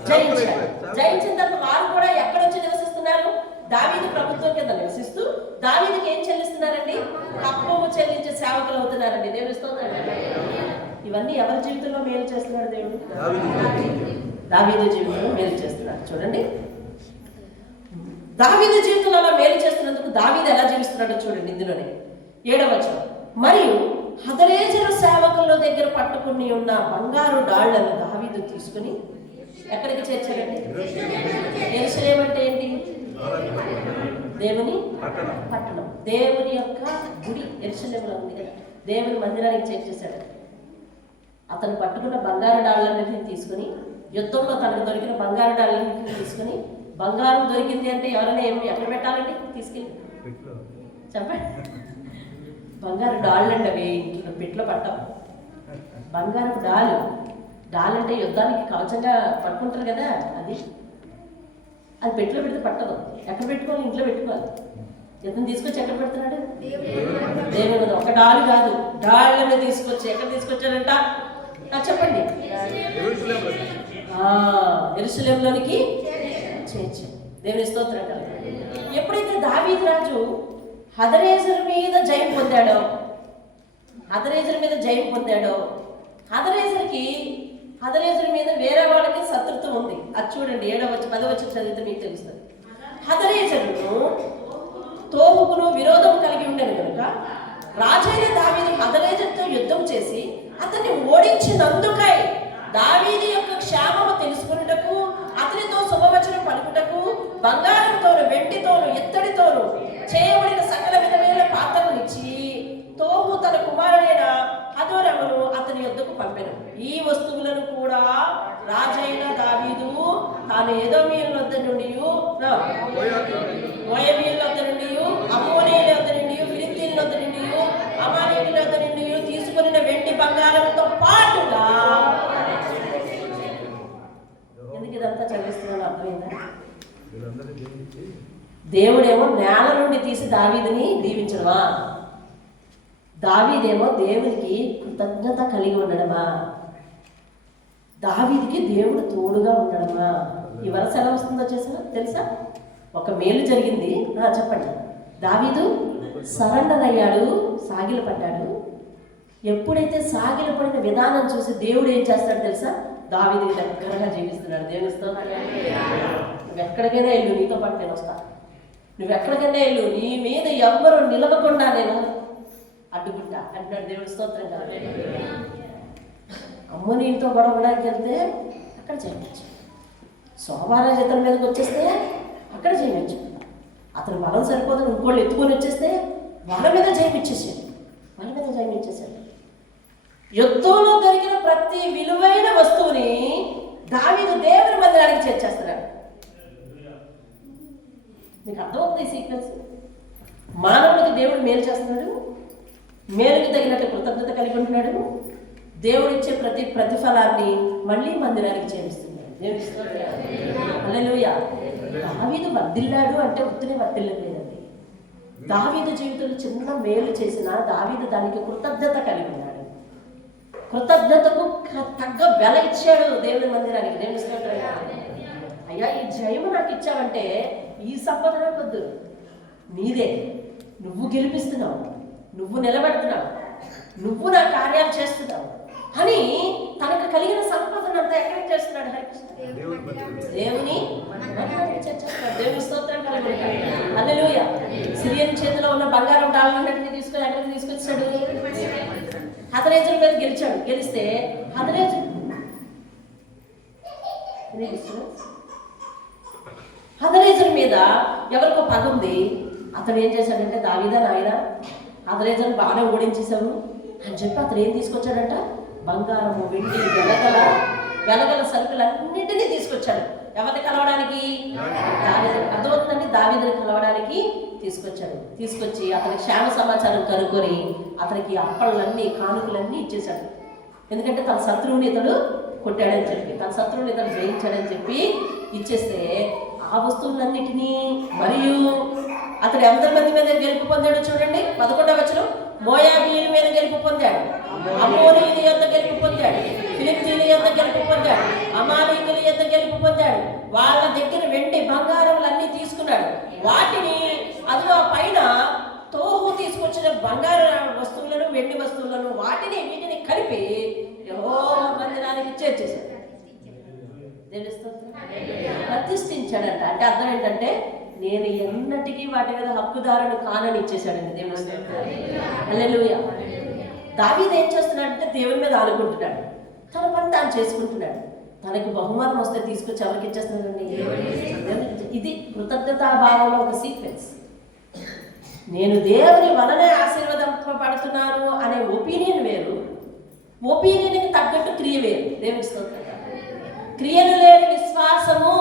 జయించాడు. జయించిన తర్వాత వారు కూడా ఎక్కడొచ్చి నివసిస్తున్నారు? దావీదు ప్రభుత్వం కింద నివసిస్తూ దావీదుకి ఏం చెల్లిస్తున్నారండి? కప్పము చెల్లించే సేవకులు అవుతున్నారండి. దేవుని స్తోత్రం. ఇవన్నీ ఎవరి జీవితంలో మేలు చేస్తున్నాడు? దేవుడు దావీదు జీవితంలో మేలు చేస్తున్నాడు. చూడండి దావీదు జీవితంలో అలా మేలు చేస్తున్నందుకు దావీదు ఎలా జీవిస్తున్నాడో చూడండి. ఇందులోనే 7వ వచనం. మరియు హదరేజరు సేవకుల దగ్గర పట్టుకుని ఉన్న బంగారు డాళ్లను దావీదు తీసుకుని ఎక్కడికి చేర్చాడండి? యెరూషలేము అంటే ఏంటి? దేవుని పట్టణం. దేవుని యొక్క గుడి యెరూషలేములో ఉంది కదా. దేవుని మందిరానికి చేర్చేశాడు. అతను పట్టుకున్న బంగారు డాళ్లన్నింటినీ తీసుకుని యుద్ధంలో తనకు దొరికిన బంగారు డాళ్లన్నింటినీ తీసుకుని, బంగారం దొరికింది అంటే ఎవరైనా ఎక్కడ పెట్టాలండి? తీసుకెళ్ళి చెప్పండి. బంగారు డాళ్ళు అండి అవి ఇంట్లో పెట్లో పట్టాం. బంగారు డాలు డాల్ అంటే యుద్ధానికి కవచంగా పట్టుకుంటారు కదా, అది పెట్టిలో పెడితే పట్టదు. ఎక్కడ పెట్టుకోవాలి? ఇంట్లో పెట్టుకోవాలి. ఇతను తీసుకొచ్చి ఎక్కడ పెడుతున్నాడు? దేవుని మీద. ఒక డాల్ కాదు, డాళ్ళని తీసుకొచ్చి ఎక్కడ తీసుకొచ్చాడంట చెప్పండి. యెరూషలేములోనికి చేర్చాడు. దేవుని స్తోత్రం. ఎప్పుడైతే దావీదు రాజు హదరేజరు మీద జయం పొందాడో, హదరేజరు మీద వేరే వాళ్ళకి శత్రుత్వం ఉంది. అది చూడండి, 7-10 చదివితే మీకు తెలుస్తుంది. హదరేజరును తోహుకును విరోధం కలిగి ఉండేది కనుక రాజైన దావీదు హదరేజరుతో యుద్ధం చేసి అతన్ని ఓడించినందుకై దావీదు యొక్క క్షేమము తెలుసుకున్నటకు, అతనితో శుభవచనం పలుకుటకు బంగారంతోను వెండితోను ఇత్తడితోను చేయబడిన సకల విధమైన పాత్రలనిచ్చి తోహు తన కుమారుడైన హదోరమును అతని యొద్దకు పంపెను. ఈ వస్తువులను కూడా రాజైన దావీదు తాను ఎదోమీయుల వద్ద నుండి, మోయాబీయుల వద్ద నుండి, అమ్మోనీయుల వద్ద నుండి, ఫిలిష్తీయుల వద్ద నుండి, అమానీయుల వద్ద నుండి తీసుకున్న వెండి బంగారంతో పాటుగా. ఎందుకు ఇదంతా చదివిస్తున్నాను అర్థమైందా? దేవుడేమో నేల నుండి తీసి దావీదుని దీవించడమా, దావీదేమో దేవునికి కృతజ్ఞత కలిగి ఉండడమా, దావీదికి దేవుడు తోడుగా ఉండడమా? ఈ వరస ఎలా వస్తుందో తెలుసా? ఒక మేలు జరిగింది. చెప్పండి. దావీదు సరెండర్ అయ్యాడు, సాగిల పడ్డాడు. ఎప్పుడైతే సాగిల పడిన విధానం చూసి దేవుడు ఏం చేస్తాడు తెలుసా? దావీదుకి దగ్గరగా జీవిస్తున్నాడు. దేవుని స్తోత్రం. నువ్వు ఎక్కడికైనా వెళ్ళు, నీతో పాటు నేను వస్తా. నువ్వు ఎక్కడికైనా వెళ్ళు, నీ మీద ఎవ్వరు నిలవకుండా నేను అడ్డుకుంటా అంటున్నాడు. దేవుడి స్తోత్రం కదా. అమ్మనీతో గొడవడానికి వెళ్తే అక్కడ చేయవచ్చు, శోభారాజు ఇతని మీదకి వచ్చేస్తే అక్కడ చేయవచ్చు. అతను బలం సరిపోతుంది, ఇంకోళ్ళు ఎత్తుకొని వచ్చేస్తే వాళ్ళ మీద జయమిచ్చేసాడు. యుద్ధంలో దొరికిన ప్రతి విలువైన వస్తువుని దావీదు దేవుని మందిరానికి చేర్చేస్తున్నాడు. మీకు అర్థమవుతుంది ఈ సీక్వెన్స్? మానవుడికి దేవుడు మేలు చేస్తున్నాడు, మేలుకి తగినట్టు కృతజ్ఞత కలిగి ఉంటున్నాడు. దేవుడు ఇచ్చే ప్రతి ప్రతిఫలాన్ని మళ్ళీ మందిరానికి చేరుస్తున్నాడు. హల్లెలూయా. దావీదు వర్ధిల్లాడు అంటే ఉత్తినే వర్ధిల్లలేదండి. దావీదు జీవితంలో చిన్న మేలు చేసినా దావీదు దానికి కృతజ్ఞత కలిగి ఉన్నాడు. కృతజ్ఞతకు తగ్గ వెల ఇచ్చాడు దేవుని మందిరానికి. దేవుని స్తోత్రం. అయ్యా, ఈ జయము నాకు ఇచ్చావంటే ఈ సంపద వద్దు, నీదే. నువ్వు గెలిపిస్తున్నావు, నువ్వు నిలబెడుతున్నావు, నువ్వు నా కార్యాలు చేస్తున్నావు అని తనకు కలిగిన సంపదనంతా ఎక్కడికి చేస్తున్నాడు? దేవుని దేవుని స్తోత్రం కలిగి. హల్లెలూయా. సిరియన్ చేతిలో ఉన్న బంగారం డాలన్నింటినీ తీసుకొని ఎక్కడికి తీసుకొచ్చాడు? హదరేజరు మీద గెలిచాడు. గెలిస్తే హదరేజరు మీద ఎవరికో పగ ఉంది. అతను ఏం చేశాడంటే, దావీదా నాయన హదరేజరు బాగానే ఓడించేశావు అని చెప్పి అతను ఏం తీసుకొచ్చాడంట? బంగారము, వెండి, వెలగల సరుకులన్నింటినీ తీసుకొచ్చాడు. ఎవరిని కలవడానికి? దావీదు. అర్థమవుతుందండి? దావీదుని కలవడానికి తీసుకొచ్చాడు. తీసుకొచ్చి అతని క్షేమ సమాచారం కనుక్కొని అతనికి అప్పళ్ళన్నీ, కానుకలన్నీ ఇచ్చేశాడు. ఎందుకంటే తన శత్రువుని ఇతడు కొట్టాడని చెప్పి, తన శత్రువుని ఇతడు జయించాడని చెప్పి ఇచ్చేస్తే ఆ వస్తువులన్నిటినీ, మరియు అతడు ఎందరి మంది మీద గెలుపు పొందాడు చూడండి. 11వ వచనం. మోయాబీయుల మీద గెలుపు పొందాడు, అమ్మోనీయుల యొద్ద గెలుపు పొందాడు, ఫిలిష్తీయుల యొద్ద గెలుపు పొందాడు, అమాలేకీయుల యొద్ద గెలుపు పొందాడు. వాళ్ళ దగ్గర వెండి బంగారములన్నీ తీసుకున్నాడు. వాటిని అందులో పైన తోహు తీసుకొచ్చిన బంగారు వస్తువులను, వెండి వస్తువులను, వీటిని కలిపి యెహోవా మందిరానికి చేర్చేశాడు. ప్రతిష్ఠించాడంట. అంటే అర్థం ఏంటంటే, నేను ఎన్నటికీ వాటి మీద హక్కుదారుడు కానని ఇచ్చేశాడండి దేవుని స్తోత్రం. హల్లెలూయా. దావీదు ఏం చేస్తున్నాడంటే దేవుని మీద ఆనుకుంటున్నాడు, తన పని తాను చేసుకుంటున్నాడు. తనకు బహుమానం వస్తే తీసుకొచ్చి ఎవరికి ఇచ్చేస్తున్నాడండి? ఇది కృతజ్ఞతాభావంలో ఒక సీక్వెన్స్. నేను దేవుని వలనే ఆశీర్వదింపబడుతున్నాను అనే ఒపీనియన్ వేరు, ఒపీనియన్కి తగ్గట్టు క్రియ వేరు. దేవుని స్తోత్రం. క్రియలు లేని విశ్వాసము.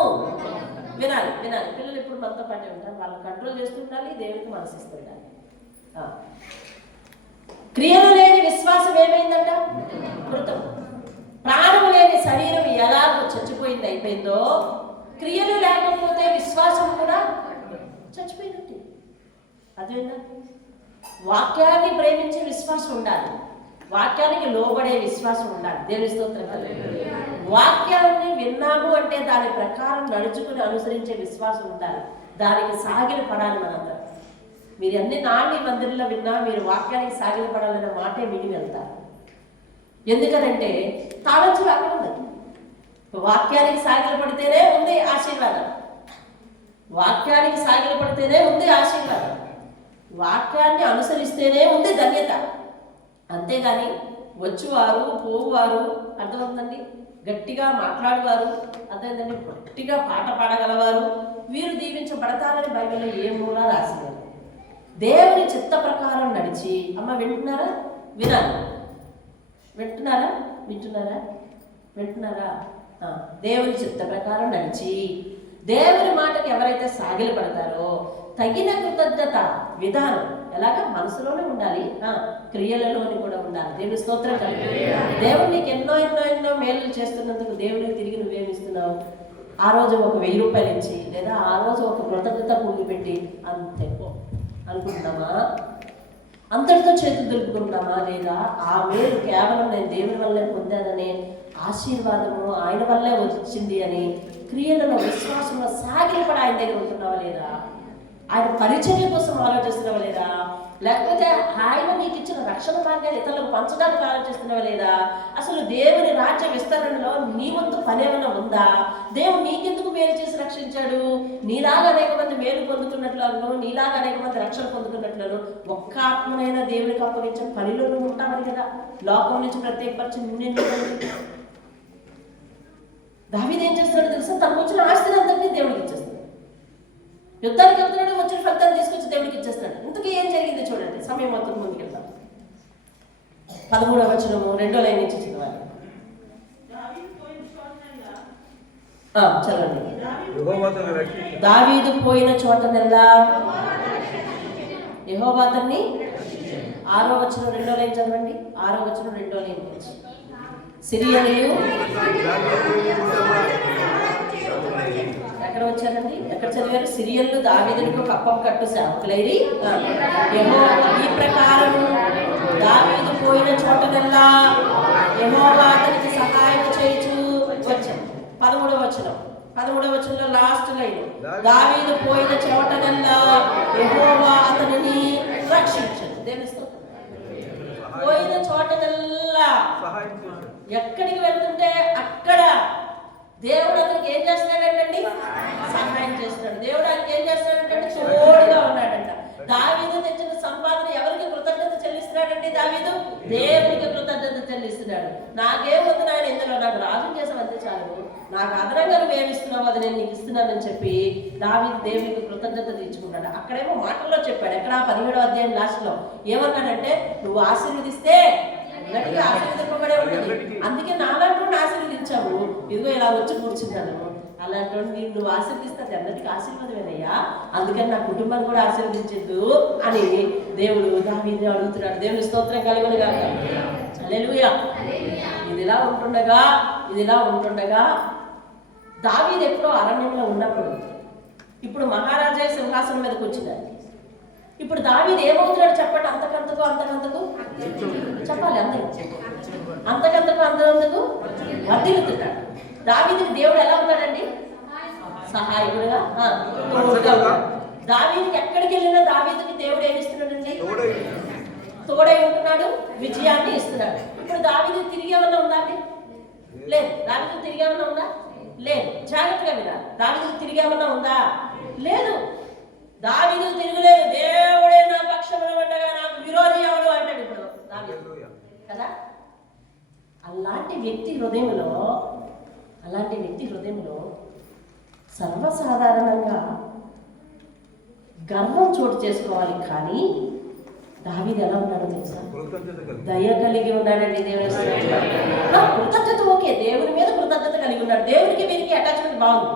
వినాలి. పిల్లలు ఎప్పుడు మనతో పాటే ఉంటారు, వాళ్ళని కంట్రోల్ చేస్తుండాలి, దేవునికి మనసిస్తుండాలి. క్రియలు లేని విశ్వాసం ఏమైందంట? మృతం. ప్రాణం లేని శరీరం ఎలాగో చచ్చిపోయింది అయిపోయిందో, క్రియలు లేకపోతే విశ్వాసం కూడా చచ్చిపోయినట్టు. అదేనా? వాక్యాన్ని ప్రేమించే విశ్వాసం ఉండాలి, వాక్యానికి లోబడే విశ్వాసం ఉండాలి. దేవుని స్తోత్రం. వాక్యాన్ని విన్నాము అంటే దాని ప్రకారం నడుచుకుని అనుసరించే విశ్వాసం ఉండాలి. దానికి సాగిల పడాలి. మనందరం మీరు అన్ని నాని మందిరంలో విన్నా మీరు వాక్యానికి సాగిల పడాలనే మాటే విని వెళ్తారు. ఎందుకనంటే తాళంచులు అక్కడ ఉండదు. వాక్యానికి సాగిల పడితేనే ఉంది ఆశీర్వాదం, వాక్యానికి సాగిల పడితేనే ఉంది ఆశీర్వాదం, వాక్యాన్ని అనుసరిస్తేనే ఉంది ధన్యత. అంతేగాని వచ్చువారు పోవువారు, అర్థమవుతుందండి, గట్టిగా మాట్లాడేవారు, అర్థమైందండి, గట్టిగా పాట పాడగలవారు వీరు దీవించబడతారని బైబిల్లో ఏ మూలా రాసినారు. దేవుని చిత్త ప్రకారం నడిచి, అమ్మ వింటున్నారా? వినాలి. వింటున్నారా? వింటున్నారా? వింటున్నారా? దేవుని చిత్త ప్రకారం నడిచి దేవుని మాటకి ఎవరైతే సాగిల పడతారో తగిన కృతజ్ఞత విధానం ఎలాగా మనసులోనే ఉండాలి, క్రియలలోని కూడా ఉండాలి. దేవుని స్తోత్రం కలిగి. దేవుడు నీకు ఎన్నో ఎన్నో ఎన్నో మేలు చేస్తున్నందుకు దేవుడికి తిరిగి నువ్వేమిస్తున్నావు? ఆ రోజు ఒక 1000 రూపాయలు ఇచ్చి, లేదా ఆ రోజు ఒక కృతజ్ఞత పువ్వులు పెట్టి అంతే అనుకుంటున్నామా? అంతటితో చేతులు దులుపుకుంటామా? లేదా ఆ మేలు కేవలం నేను దేవుని వల్లే పొందాననే ఆశీర్వాదము ఆయన వల్లే వచ్చింది అని క్రియలలో విశ్వాసంలో సాగిలపడి ఆయన దగ్గర ఉంటున్నావా లేదా? ఆయన పరిచర్య కోసం ఆలోచిస్తున్నావా లేదా? లేకపోతే ఆయన నీకు ఇచ్చిన రక్షణ మార్గాన్ని ఇతరులకు పంచడానికి ఆలోచిస్తున్నావా లేదా? అసలు దేవుని రాజ్య విస్తరణలో నీ వంతు పని ఏమైనా ఉందా? దేవుడు నీకెందుకు మేలు చేసి రక్షించాడు? నీలాగా అనేక మంది మేలు పొందుతున్నట్లను, నీలాగా అనేక మంది రక్షణ పొందుతున్నట్లను ఒక్క ఆత్మనైనా దేవునికి అప్పగించిన పనిలో నువ్వు ఉంటామని కదా లోకం నుంచి ప్రత్యేకపరిచి నిన్ను. దావీదు ఏం చేస్తాడో తెలుసా? తనకు వచ్చిన ఆస్తిని అంతటినీ దేవుడికి ఇచ్చేస్తాడు. యుద్ధానికి వెళ్తున్నాడు, వచ్చిన ఫలితాన్ని తీసుకొచ్చి దేవుడికి ఇచ్చేస్తాడు. ఇంతకీ ఏం జరిగింది చూడండి. సమయం మొత్తం ముందుకు వెళ్తాం. 13వ వచనము 2వ లైన్ నుంచి చదవాలి. చదవండి. దావీదు పోయిన చోటనెల్లా యెహోవా అతన్ని 6వ వచనం 2వ లైన్ చదవండి. 6వ వచనం 2వ లైన్ నుంచి సిరియనీయులు ఎక్కడ వచ్చారండి? ఎక్కడ చదివారు? సిరియన్లు దావీదుకు కప్పం కట్టు సేవకులైరి ఈ ప్రకారం దావీదు పోయిన చోటనెల్లా యెహోవా అతనికి సహాయం చేయుచు వచ్చాను. 13వ వచనంలో లాస్ట్ లైన్, దావీదు పోయిన చోటనెల్లా యెహోవా అతనిని రక్షించను. దేవుని స్తోత్రం. పోయిన చోటనెల్లా ఎక్కడికి వెళ్తుంటే అక్కడ దేవుడు అతనికి ఏం చేస్తున్నాడంటండి? సహాయం చేస్తున్నాడు. దేవుడు ఆయనకి ఏం చేస్తున్నాడంటే తోడుగా ఉన్నాడంట. దావీదు తెచ్చిన సంపాదన ఎవరికి కృతజ్ఞత చెల్లిస్తున్నాడండి? దావీదు దేవునికి కృతజ్ఞత చెల్లిస్తున్నాడు. నాకేం వద్దు నాయన, ఇందులో నాకు రాజు చేసావు అంతే చాలు, నాకు అదనంగా నువ్వేమిస్తున్నావు అది నేను నీకు ఇస్తున్నానని చెప్పి దావీదు దేవునికి కృతజ్ఞత తీర్చుకున్నాడు. అక్కడేమో మాటల్లో చెప్పాడు. ఎక్కడ 17వ అధ్యాయం లాస్ట్ లో ఏమన్నాడంటే, నువ్వు ఆశీర్వదిస్తే గట్టిగా ఆశీర్వదింపబడే ఉంటుంది. అందుకే నాలాంటి ఆశీర్వదించావు, ఇదిగో ఇలా వచ్చి కూర్చున్నాను. అలాంటి నువ్వు ఆశీర్వదిస్తే అది అందరికీ ఆశీర్వాదమేనయ్యా, అందుకని నా కుటుంబాన్ని కూడా ఆశీర్వదించద్దు అని దేవుడు దావీదుని అడుగుతున్నాడు. దేవుని స్తోత్రం కలుగును గాక. హల్లెలూయా. ఇది ఇలా ఉంటుండగా దావీదు ఎప్పుడో అరణ్యంలో ఉన్నప్పుడు, ఇప్పుడు మహారాజా సింహాసనం మీదకి వచ్చినాడు. ఇప్పుడు దావీదు ఏమవుతున్నాడు చెప్పండి? అంతకంతకు చెప్పాలి, అంతకంతకు వర్ధిల్లుతున్నాడు. దావీదుకి దేవుడు ఎలా ఉన్నాడండి? సహాయకుడుగా, దావీదుకి ఎక్కడికి వెళ్ళినా దావీదుకి దేవుడు ఏమిస్తున్నాడండి? తోడై ఉంటున్నాడు, విజయాన్ని ఇస్తున్నాడు. ఇప్పుడు దావీదు తిరిగి ఏమన్నా ఉందా అండి? లేదు. దావీదు తిరిగి ఏమన్నా ఉందా? లేదు. జాగ్రత్తగా వినాలి. దావీదు తిరిగి ఏమన్నా ఉందా? లేదు. దావీదు తిరుగులేదు. దేవుడే నా పక్షమున ఉండగా నాకు విరోధి ఎవడు అంటాడు ఇప్పుడు దావీదు కదా. అలాంటి వ్యక్తి హృదయంలో సర్వసాధారణంగా గర్వం చోటు చేసుకోవాలి. కానీ దావీదు ఎలా ఉన్నాడో తెలుసా? దయ కలిగి ఉన్నాడండి. దేవుని కృతజ్ఞత ఓకే, దేవుని మీద కృతజ్ఞత కలిగి ఉన్నాడు. దేవునికి వీరికి అటాచ్మెంట్ బాగుంది.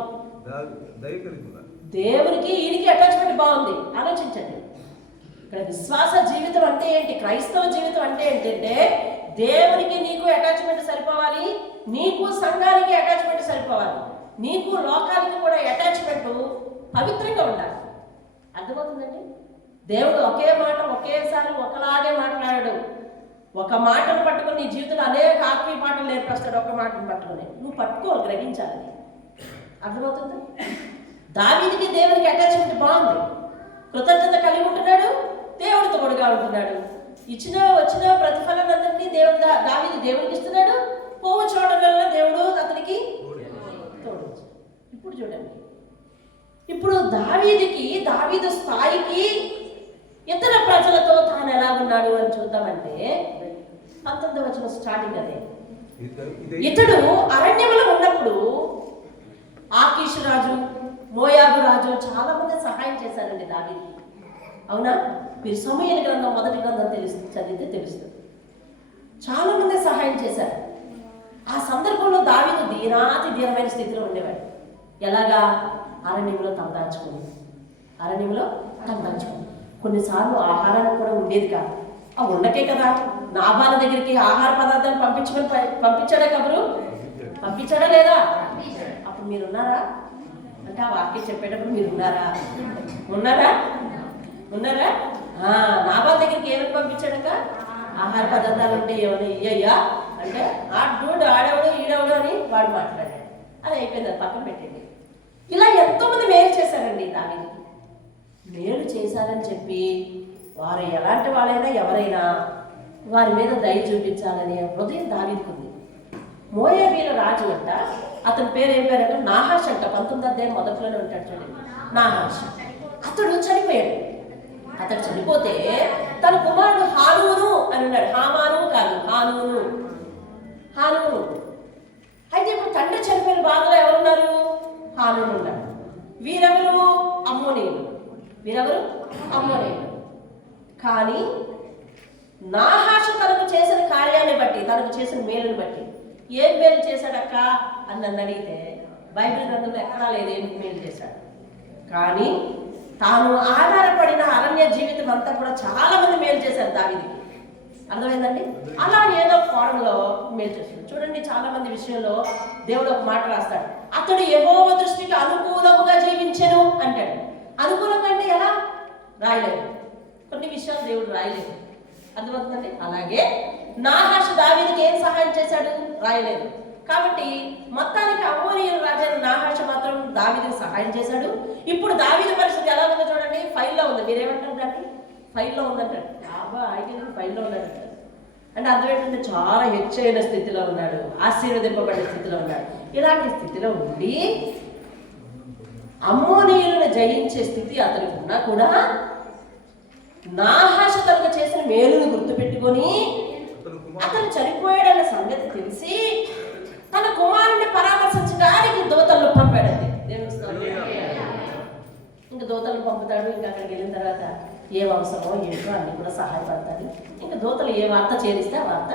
దేవునికి ఈయనకి అటాచ్మెంట్ బాగుంది. ఆలోచించండి. ఇక్కడ విశ్వాస జీవితం అంటే ఏంటి? క్రైస్తవ జీవితం అంటే ఏంటంటే దేవునికి నీకు అటాచ్మెంట్ సరిపోవాలి, నీకు సంఘానికి అటాచ్మెంట్ సరిపోవాలి, నీకు లోకానికి కూడా అటాచ్మెంట్ పవిత్రంగా ఉండాలి. అర్థమవుతుందండి? దేవుడు ఒకే మాట ఒకేసారి ఒకలాగే మాట్లాడాడు. ఒక మాటను పట్టుకుని నీ జీవితంలో అనేక ఆత్మీయ పాటలు నేర్పిస్తాడు. ఒక మాటను పట్టుకుని నువ్వు పట్టుకోవాలి, గ్రహించాలి. అర్థమవుతుందా? దావీదుకి దేవునికి అటాచ్మెంట్ బాగుంది, కృతజ్ఞత కలిగి ఉంటున్నాడు, దేవుడితో తోడుగా ఉంటున్నాడు. వచ్చిన ప్రతిఫలాన్నంతటినీ దావీదు దేవునికి ఇస్తున్నాడు. పోవు చూడగల దేవుడు అతనికి తోడు. ఇప్పుడు చూడండి, ఇప్పుడు దావీదు స్థాయికి ఇతర ప్రజలతో తాను ఎలా ఉన్నాడు అని చూద్దామంటే 19వ వచనం స్టార్టింగ్ అదే. ఇతడు అరణ్యంలో ఉన్నప్పుడు ఆకీషు రాజు, మోయాబు రాజు చాలా మంది సహాయం చేశారండి దావీదుకి. అవునా? మీరు సమూయేలు గ్రంథం మొదటి గ్రంథం చదివితే తెలుస్తుంది. చాలా మంది సహాయం చేశారు. ఆ సందర్భంలో దావీదు దీనమైన స్థితిలో ఉండేవాడు. ఎలాగా? అరణ్యంలో తలదాచుకుంది. కొన్నిసార్లు ఆహారానికి కూడా ఉండేది కాదు. ఆ ఉండకే కదా నాబాల దగ్గరికి ఆహార పదార్థాలు పంపించాడా? కబురు పంపించాడా లేదా? అప్పుడు మీరున్నారా అంటే ఆ వాక్యం చెప్పేటప్పుడు మీరు ఉన్నారా? నాబాల దగ్గరికి ఏమైనా పంపించాడక ఆహార పదార్థాలు ఉంటే ఏమైనా ఇయ్యయ్యా అంటే ఆడెవడు ఈడెవడు అని వాడు మాట్లాడాడు. అది అయిపోయింది, అది పక్కన పెట్టండి. ఇలా ఎంతోమంది మేలు చేశారండి. దావీదుకి మేలు చేశారని చెప్పి వారు ఎలాంటి వాళ్ళైనా ఎవరైనా వారి మీద దయ చూపించాలనే హృదయం దావీదుకు ఉంది. మోయాబీల రాజు అంట, అతని పేరు ఏం పేరు అంటే నాహాష్ అంట. 19వ అధ్యాయం మొదట్లోనే ఉంటాడు చూడండి, నాహాష్. అతడు చనిపోయాడు. అతడు చనిపోతే తన కుమారుడు హానూను అని ఉన్నాడు. హామాను కాదు, హానూను. అయితే ఇప్పుడు తండ్రి చనిపోయిన బాధలో ఎవరున్నారు? హానూను ఉన్నాడు. వీరెవరు? అమ్మోనీయులు. కానీ నాహాషు తనకు చేసిన కార్యాన్ని బట్టి, తనకు చేసిన మేలుని బట్టి, ఏం మేలు చేశాడక్క అని నన్ను అడిగితే బైబిల్ గ్రంథంలో ఎక్కడా లేదు ఏం మేలు చేశాడు. కానీ తాను ఆధారపడిన అరణ్య జీవితం అంతా కూడా చాలా మంది మేలు చేశారు దావీదుకి. అర్థమైందండి? అలా ఏదో కోణంలో మేలు చేస్తాడు. చూడండి, చాలా మంది విషయంలో దేవుడు ఒక మాట రాస్తాడు, అతడు యెహోవా దృష్టికి అనుకూలముగా జీవించెను అంటాడు. అనుకూలంగా అంటే ఎలా? రాయలేదు. కొన్ని విషయాలు దేవుడు రాయలేదు. అర్థమవుతుందండి? అలాగే నాహాషు దావీదుకి ఏం సహాయం చేశాడు? రాయలేదు. కాబట్టి మొత్తానికి అమ్మోనీయుల రాజైన నాహాషు మాత్రం దావీదుకి సహాయం చేశాడు. ఇప్పుడు దావీదు పరిస్థితి ఎలా ఉందో చూడండి, ఫైల్లో ఉంది. మీరేమంటారు దాన్ని? ఫైల్లో ఉందంటాడు. ఫైల్లో ఉన్నాడు అంటే అర్థం ఏంటంటే చాలా హెచ్చైన స్థితిలో ఉన్నాడు, ఆశీర్వదింపబడిన స్థితిలో ఉన్నాడు. ఇలాంటి స్థితిలో ఉండి అమ్మోనీయులను జయించే స్థితి అతనికి ఉన్నా కూడా నాహాషు తనకు చేసిన మేలును గుర్తుపెట్టుకొని అతను చనిపోయాడన్న సంగతి తెలిసి తన కుమారుని పరామర్శించడానికి దూతలను పంపాడండి. ఇంకా దూతలను పంపుతాడు. ఇంకా అక్కడికి వెళ్ళిన తర్వాత ఏ అవసరమో ఏంటో అన్ని కూడా సహాయపడతాడు. ఇంకా దూతలు ఏ వార్త చేరిస్తే ఆ వార్త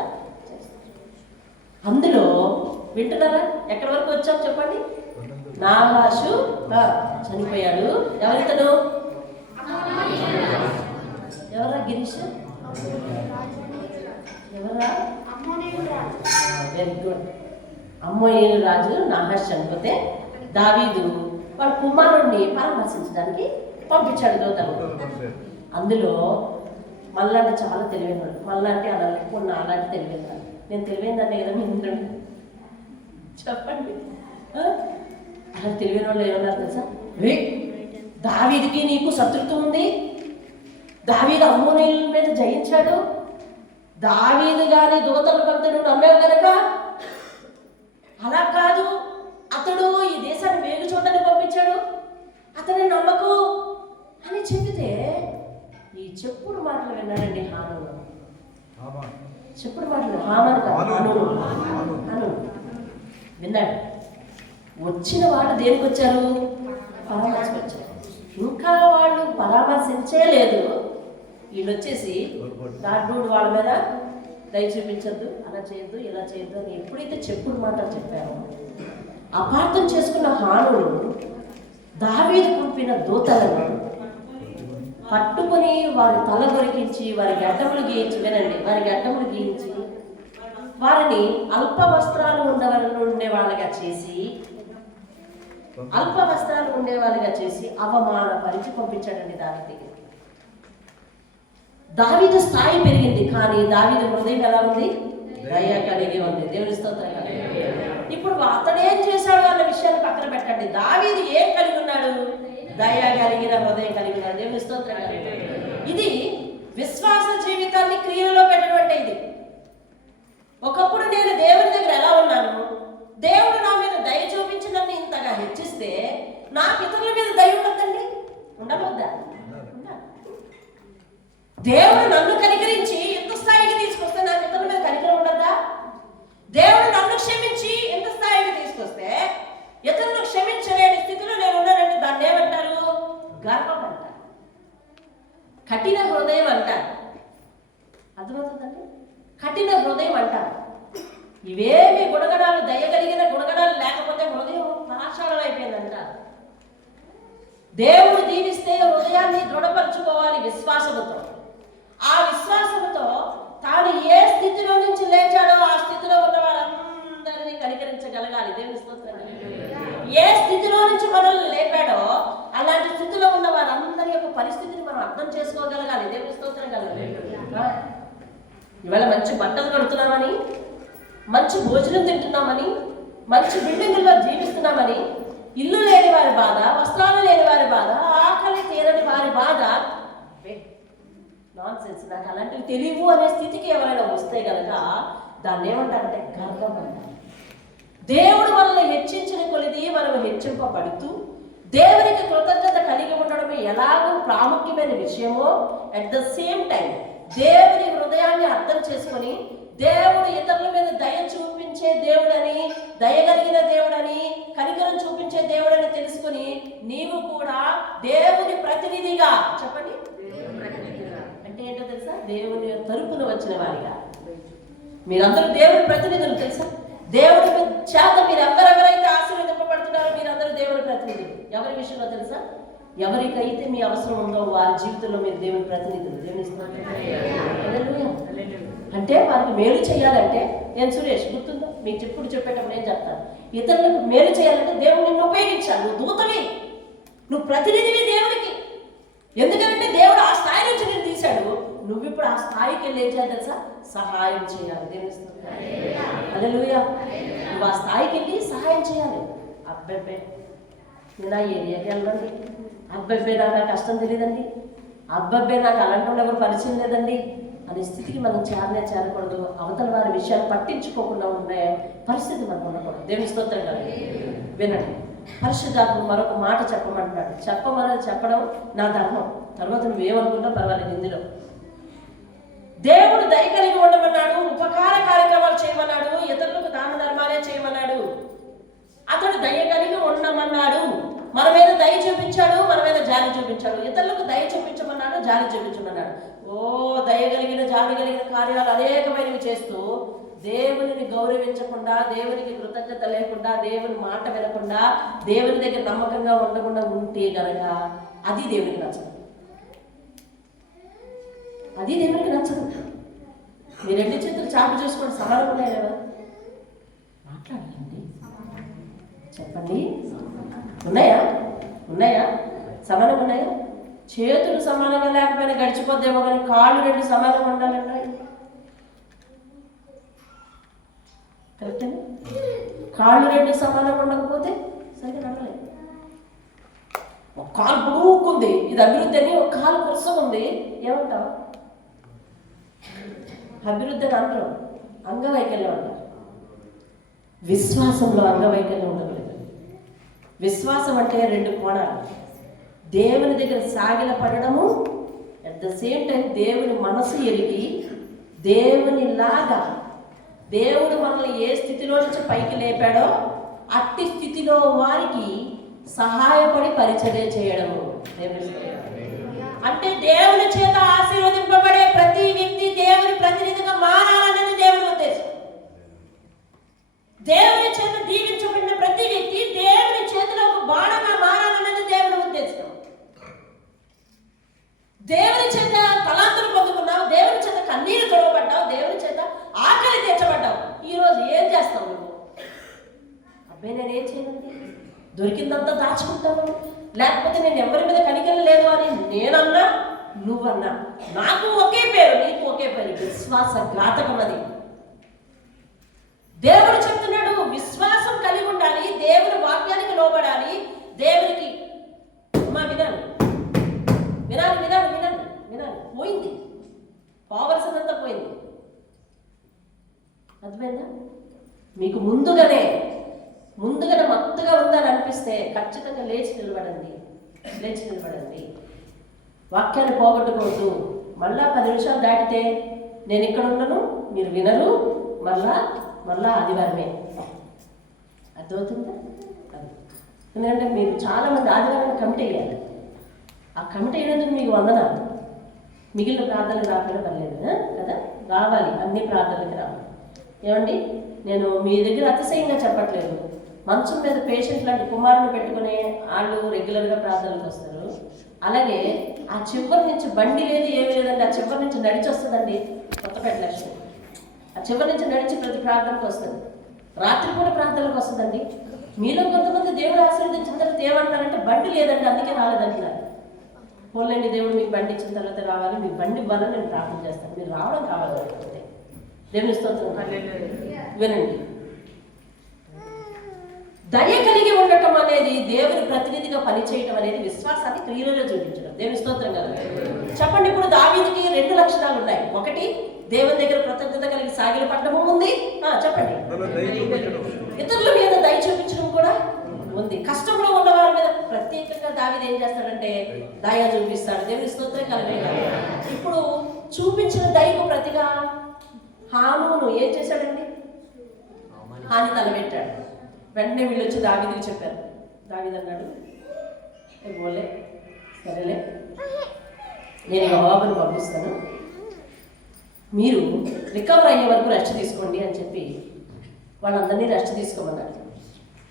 చేస్తారు. అందులో వింటున్నారా? ఎక్కడి వరకు వచ్చాం చెప్పండి. నాహాషు చనిపోయాడు. ఎవరితను? ఎవరా? గిరీష్ ఎవరా? Very good. అమ్మోనీయుల రాజు నాహాషు చనిపోతే దావీదు వాళ్ళ కుమారుణ్ణి పరామర్శించడానికి పంపించాడు దూతలు. అందులో మళ్ళంటే చాలా తెలివైనవాడు. మళ్ళంటే అలా కొన్ని అలాంటి తెలివైనవాడు. నేను తెలివైందంటే కదా మీరు చెప్పండి. అలా తెలివైన వాళ్ళు ఏమన్నారు తెలుసా? దావీదుకి నీకు శత్రుత్వం ఉంది, దావీదు అమ్మోనీయుల మీద జయించాడు, దావీదు గాని దూతలు పంపుతాడు నమ్మావు కనుక అలా కాదు, అతడు ఈ దేశాన్ని వేగు చూడని పంపించాడు, అతని నమ్మకు అని చెబితే ఈ చెప్పుడు మాటలు విన్నాడండి హానూను. చెప్పుడు మాటలు హానూను విన్నాడు. వచ్చిన వాళ్ళు దేనికి వచ్చారు? పరామర్శకు వచ్చారు. ఇంకా వాళ్ళు పరామర్శించే లేదు. వీళ్ళు వచ్చేసి దాడు వాళ్ళ మీద దయ చూపించద్దు, అలా చేయొద్దు, ఇలా చేయొద్దు అని ఎప్పుడైతే చెప్పుడు మాటలు చెప్పారో అపార్థం చేసుకున్న హానూను దావీదు పంపిన దూతలను పట్టుకుని వారి తల కొరికించి వారి గడ్డములు గీయించి, వినండి, వారి గడ్డములు గీయించి వారిని అల్ప వస్త్రాలు ఉండే వాళ్ళగా చేసి అవమానపరిచి పంపించాడండి దావీదుకి. దావీదు స్థాయి పెరిగింది, కానీ దావీదు హృదయం ఎలా ఉంది? దయ కలిగి ఉంది. దేవుని స్తోత్రం. ఇప్పుడు అతడేం చేశాడు అన్న విషయాన్ని పక్కన పెట్టండి. దావీదు ఏం కలిగి ఉన్నాడు? దయ కలిగిన హృదయం కలిగి ఉన్నాడు. దేవుని స్తోత్రం. ఇది విశ్వాస జీవితాన్ని క్రియలో పెట్టడం. ఇది ఒకప్పుడు నేను దేవుని దగ్గర ఎలా ఉన్నాను, దేవుడు నా మీద దయ చూపించి నన్ను ఇంతగా హెచ్చిస్తే నాకు ఇతరుల మీద దయ ఉండదండి? ఉండవద్దా? దేవుడు నన్ను కనికరించి ఎంత స్థాయికి తీసుకొస్తే నాకు ఇతరుల మీద కనికరం ఉండద్దా? దేవుడు నన్ను క్షమించి ఎంత స్థాయికి తీసుకొస్తే ఇతరులు క్షమించలేని స్థితిలో నేను ఉన్నానంటే దాన్ని ఏమంటారు? గర్వం అంటారు, కఠిన హృదయం అంటారు. అర్థమవుతుందండి? కఠిన హృదయం అంటారు. ఇవేమి గుణగణాలు, దయగలిగిన గుణగణాలు లేకపోతే హృదయం పాషాణం అయిపోయిందంటారు. దేవుడు దీవిస్తే హృదయాన్ని దృఢపరచుకోవాలి విశ్వాసముతో. ఆ విశ్వాసముతో తాను ఏ స్థితిలో నుంచి లేచాడో ఆ స్థితిలో ఉన్న వారందరినీ కనికరించగలగాలి. దేవుని స్తోత్రం. ఏ స్థితిలో నుంచి మనల్ని లేపాడో అలాంటి స్థితిలో ఉన్న వారందరి యొక్క పరిస్థితిని మనం అర్థం చేసుకోగలగాలి. దేవుని స్తోత్రం కలగాలి. ఇవాళ మంచి బట్టలు కడుతున్నామని, మంచి భోజనం తింటున్నామని, మంచి బిల్డింగుల్లో జీవిస్తున్నామని ఇల్లు లేని వారి బాధ, వస్త్రాలు లేని వారి బాధ, ఆకలి తీరని వారి బాధ నాన్ సెన్స్. నాకు అలాంటివి తెలియవు అనే స్థితికి ఎవరైనా వస్తే కనుక దాన్ని ఏమంటారంటే గర్వం అంటారు. దేవుడు మనల్ని హెచ్చించిన కొలిది మనం హెచ్చింపబడుతూ దేవునికి కృతజ్ఞత కలిగి ఉండడం ఎలాగో ప్రాముఖ్యమైన విషయమో, అట్ ద సేమ్ టైం దేవుని హృదయాన్ని అర్థం చేసుకొని దేవుడు ఇతరుల మీద దయ చూపించే దేవుడని, దయగలిగిన దేవుడని, కనికరం చూపించే దేవుడని తెలుసుకుని నీవు కూడా దేవుని ప్రతినిధిగా, చెప్పండి అంటే ఏంటో తెలుసా? దేవుని తరపున వచ్చిన వారిగా. మీరందరూ దేవుని ప్రతినిధులు తెలుసా? దేవుడి చేత మీరు ఎవరెవరైతే ఆశీర్వదింపబడుతున్నారో మీరందరూ దేవుని ప్రతినిధులు. ఎవరి విషయంలో తెలుసా? ఎవరికైతే మీ అవసరం ఉందో వారి జీవితంలో మీరు దేవుని ప్రతినిధులు. అంటే వారికి మేలు చేయాలంటే, నేను సురేష్ గుర్తుందో మీకు చెప్పుడు చెప్పేటప్పుడు ఏం చెప్తాను, ఇతరులకు మేలు చేయాలంటే దేవుడు నిన్ను ఉపయోగించాలి. నువ్వు దూతవి, నువ్వు ప్రతినిధివి దేవుడికి. ఎందుకంటే దేవుడు ఆ స్థాయి నుంచి నేను తీశాడు. నువ్వు ఇప్పుడు ఆ స్థాయికి వెళ్ళి ఏం చేయాలి తెలుసా? సహాయం చేయాలి. దేవుని హల్లెలూయా. నువ్వు ఆ స్థాయికి వెళ్ళి సహాయం చేయాలి. అబ్బాయి నేను ఆ ఏరియాకి వెళ్ళండి, అబ్బాయి నాకు ఆ కష్టం తెలియదండి, అబ్బాయి నాకు అలాంటి ఎవరు పరిచయం లేదండి అనే స్థితికి మనం చేరకూడదు. అవతల వారి విషయాలు పట్టించుకోకుండా ఉండే పరిస్థితి మనకు ఉండకూడదు. దేవుని స్తోత్రం కాదు. వినండి, పరిశుద్ధాత్మ మరొక మాట చెప్పమంటున్నాడు. చెప్పడం నా ధర్మం. తర్వాత నువ్వేమనుకుంటా పర్వాలేదు. ఇందులో దేవుడు దయ కలిగి ఉండమన్నాడు, ఉపకార కార్యక్రమాలు చేయమన్నాడు, ఇతరులకు దాన ధర్మాలే చేయమన్నాడు. అతడు దయ కలిగి ఉండమన్నాడు. మన మీద దయ చూపించాడు, మన మీద జాలి చూపించాడు. ఇతరులకు దయ చూపించమన్నాడు, జాలి చూపించమన్నాడు. దయగలిగిన జాలి కలిగిన కార్యాలు అనేకమైనవి చేస్తూ దేవునిని గౌరవించకుండా, దేవునికి కృతజ్ఞత లేకుండా, దేవుని మాట వినకుండా, దేవుని దగ్గర నమ్మకంగా ఉండకుండా ఉంటే గనక అది దేవునికి నచ్చదు. అది దేవునికి నచ్చదు. మీ రెండు చేతులు చాపు చేసుకోండి. సమానం ఉన్నాయి కదా? మాట్లాడండి, చెప్పండి. ఉన్నాయా? సమానంగా ఉన్నాయా? చేతులు సమానంగా లేకపోయినా గడిచిపోద్దేమో, కానీ కాళ్ళు రెండు సమానంగా ఉండాలండి. కరెక్టే? కాళ్ళు రెండు సమానంగా ఉండకపోతే సరిగ్గా నడవలేదు. ఒక కాలు పొడుగుంది, ఇది అభివృద్ధి అని, ఒక కాలు కురుసగా ఉంది, ఏమంటావు? అభివృద్ధి అని అంటారు, అంగవైకల్యం అంటారు. విశ్వాసంలో అంగవైకల్యం ఉండదు. విశ్వాసం అంటే రెండు కోణాలు. దేవుని దగ్గర సాగిల పడడము, అట్ ద సేమ్ టైం దేవుని మనసు ఎరిగి దేవునిలాగా దేవుడు మనల్ని ఏ స్థితిలో నుంచి పైకి లేపాడో అట్టి స్థితిలో వారికి సహాయపడి పరిచర్య చేయడము. అంటే దేవుని చేత ఆశీర్వదింపబడే ప్రతి వ్యక్తి దేవుని ప్రతినిధిగా మారాలన్నది దేవుని ఉద్దేశం. దేవుని చేత దీవించబడిన ప్రతి వ్యక్తి దేవుని చేతిలో ఒక బాణంగా మారాలన్నది దేవుని ఉద్దేశం. దేవుని చేత తలాంతులు పొందుకున్నావు, దేవుని చేత కన్నీరు తొడవబడ్డావు, దేవుని చేత ఆకలి తీర్చబడ్డావు. దొరికిందంతా దాచుకుంటాను, లేకపోతే నేను ఎవరి మీద కనికరం లేదు అని నేనన్నా నువ్వన్నా నాకు ఒకే పేరు, నీకు ఒకే పేరు, విశ్వాసఘాతకం. అది దేవుడు చెప్తున్నాడు, విశ్వాసం కలిగి ఉండాలి, దేవుని వాక్యానికి లోబడాలి, దేవునికి వినాలి వినాలి వినాలి వినాలి వినాలి. పోయింది, పోవలసినంత పోయింది. అర్థమైందా? మీకు ముందుగానే మత్తుగా ఉందని అనిపిస్తే ఖచ్చితంగా లేచి నిలబడండి. వాక్యాన్ని పోగొట్టుకోవద్దు. మళ్ళా 10 నిమిషాలు దాటితే నేను ఇక్కడ ఉండను, మీరు వినరు, మళ్ళా ఆదివారమే. అర్థమవుతుందా? ఎందుకంటే మీరు చాలామంది ఆదివారాన్ని కమిటీ అయ్యారు. ఆ కమిటీ అయినందుకు మీకు వందనాలు. మిగిలిన ప్రార్థనలు రాకపోయినా పర్లేదు కదా, రావాలి, అన్ని ప్రార్థనలకి రావాలి. ఏమండి, నేను మీ దగ్గర అతిశయంగా చెప్పట్లేదు. మంచం మీద పేషెంట్ లాంటి కుమారుని పెట్టుకుని వాళ్ళు రెగ్యులర్గా ప్రార్థనలకు వస్తారు. అలాగే ఆ చివరి నుంచి బండి లేదు, ఏమీ లేదండి, ఆ చివరి నుంచి నడిచి వస్తుందండి కొత్తపేట లక్ష్మి. ఆ చివరి నుంచి నడిచి ప్రతి ప్రార్థనకు వస్తుంది. రాత్రి కూడా ప్రార్థనలకు వస్తుందండి. మీలో కొంతమంది దేవుడు ఆశీర్వదించిన తర్వాత ఏమంటారంటే బండి లేదండి అందుకే రాలేదంటున్నారు. పోలేండి, దేవుడు మీకు బండి ఇచ్చిన తర్వాత రావాలి, మీకు బండి ఇవ్వాలని నేను ప్రార్థన చేస్తాను. మీరు రావడం కావాలనుకుంటే దేవుని స్తోత్రం. వినండి, దయ కలిగి ఉండటం అనేది దేవుని ప్రతినిధిగా పనిచేయటం అనేది విశ్వాసాన్ని క్రియలలో చూపించడం. దేవుని స్తోత్రం కదా. చెప్పండి, ఇప్పుడు దావీదుకి 2 లక్షణాలు ఉన్నాయి. ఒకటి, దేవుని దగ్గర కృతజ్ఞత కలిగి సాగిల పట్టడము ఉంది. చెప్పండి, ఇతరుల మీద దయ చూపించడం కూడా ఉంది. కష్టంలో ఉన్న వారి మీద ప్రత్యేకంగా దావీదు ఏం చేస్తాడంటే దయ చూపిస్తాడు. దేవుని స్తోత్రం కలిగిన ఇప్పుడు చూపించిన దయకు ప్రతిగా హానును ఏం చేశాడండి? హాని తలబెట్టాడు. వెంటనే వీళ్ళు వచ్చి దావీదుకి చెప్పారు. దావీదు అన్నాడు, బోలే సరేలే, నేను యోవాబును పంపిస్తాను, మీరు రికవర్ అయ్యే వరకు రెస్ట్ తీసుకోండి అని చెప్పి వాళ్ళందరినీ రెస్ట్ తీసుకోమన్నాడు.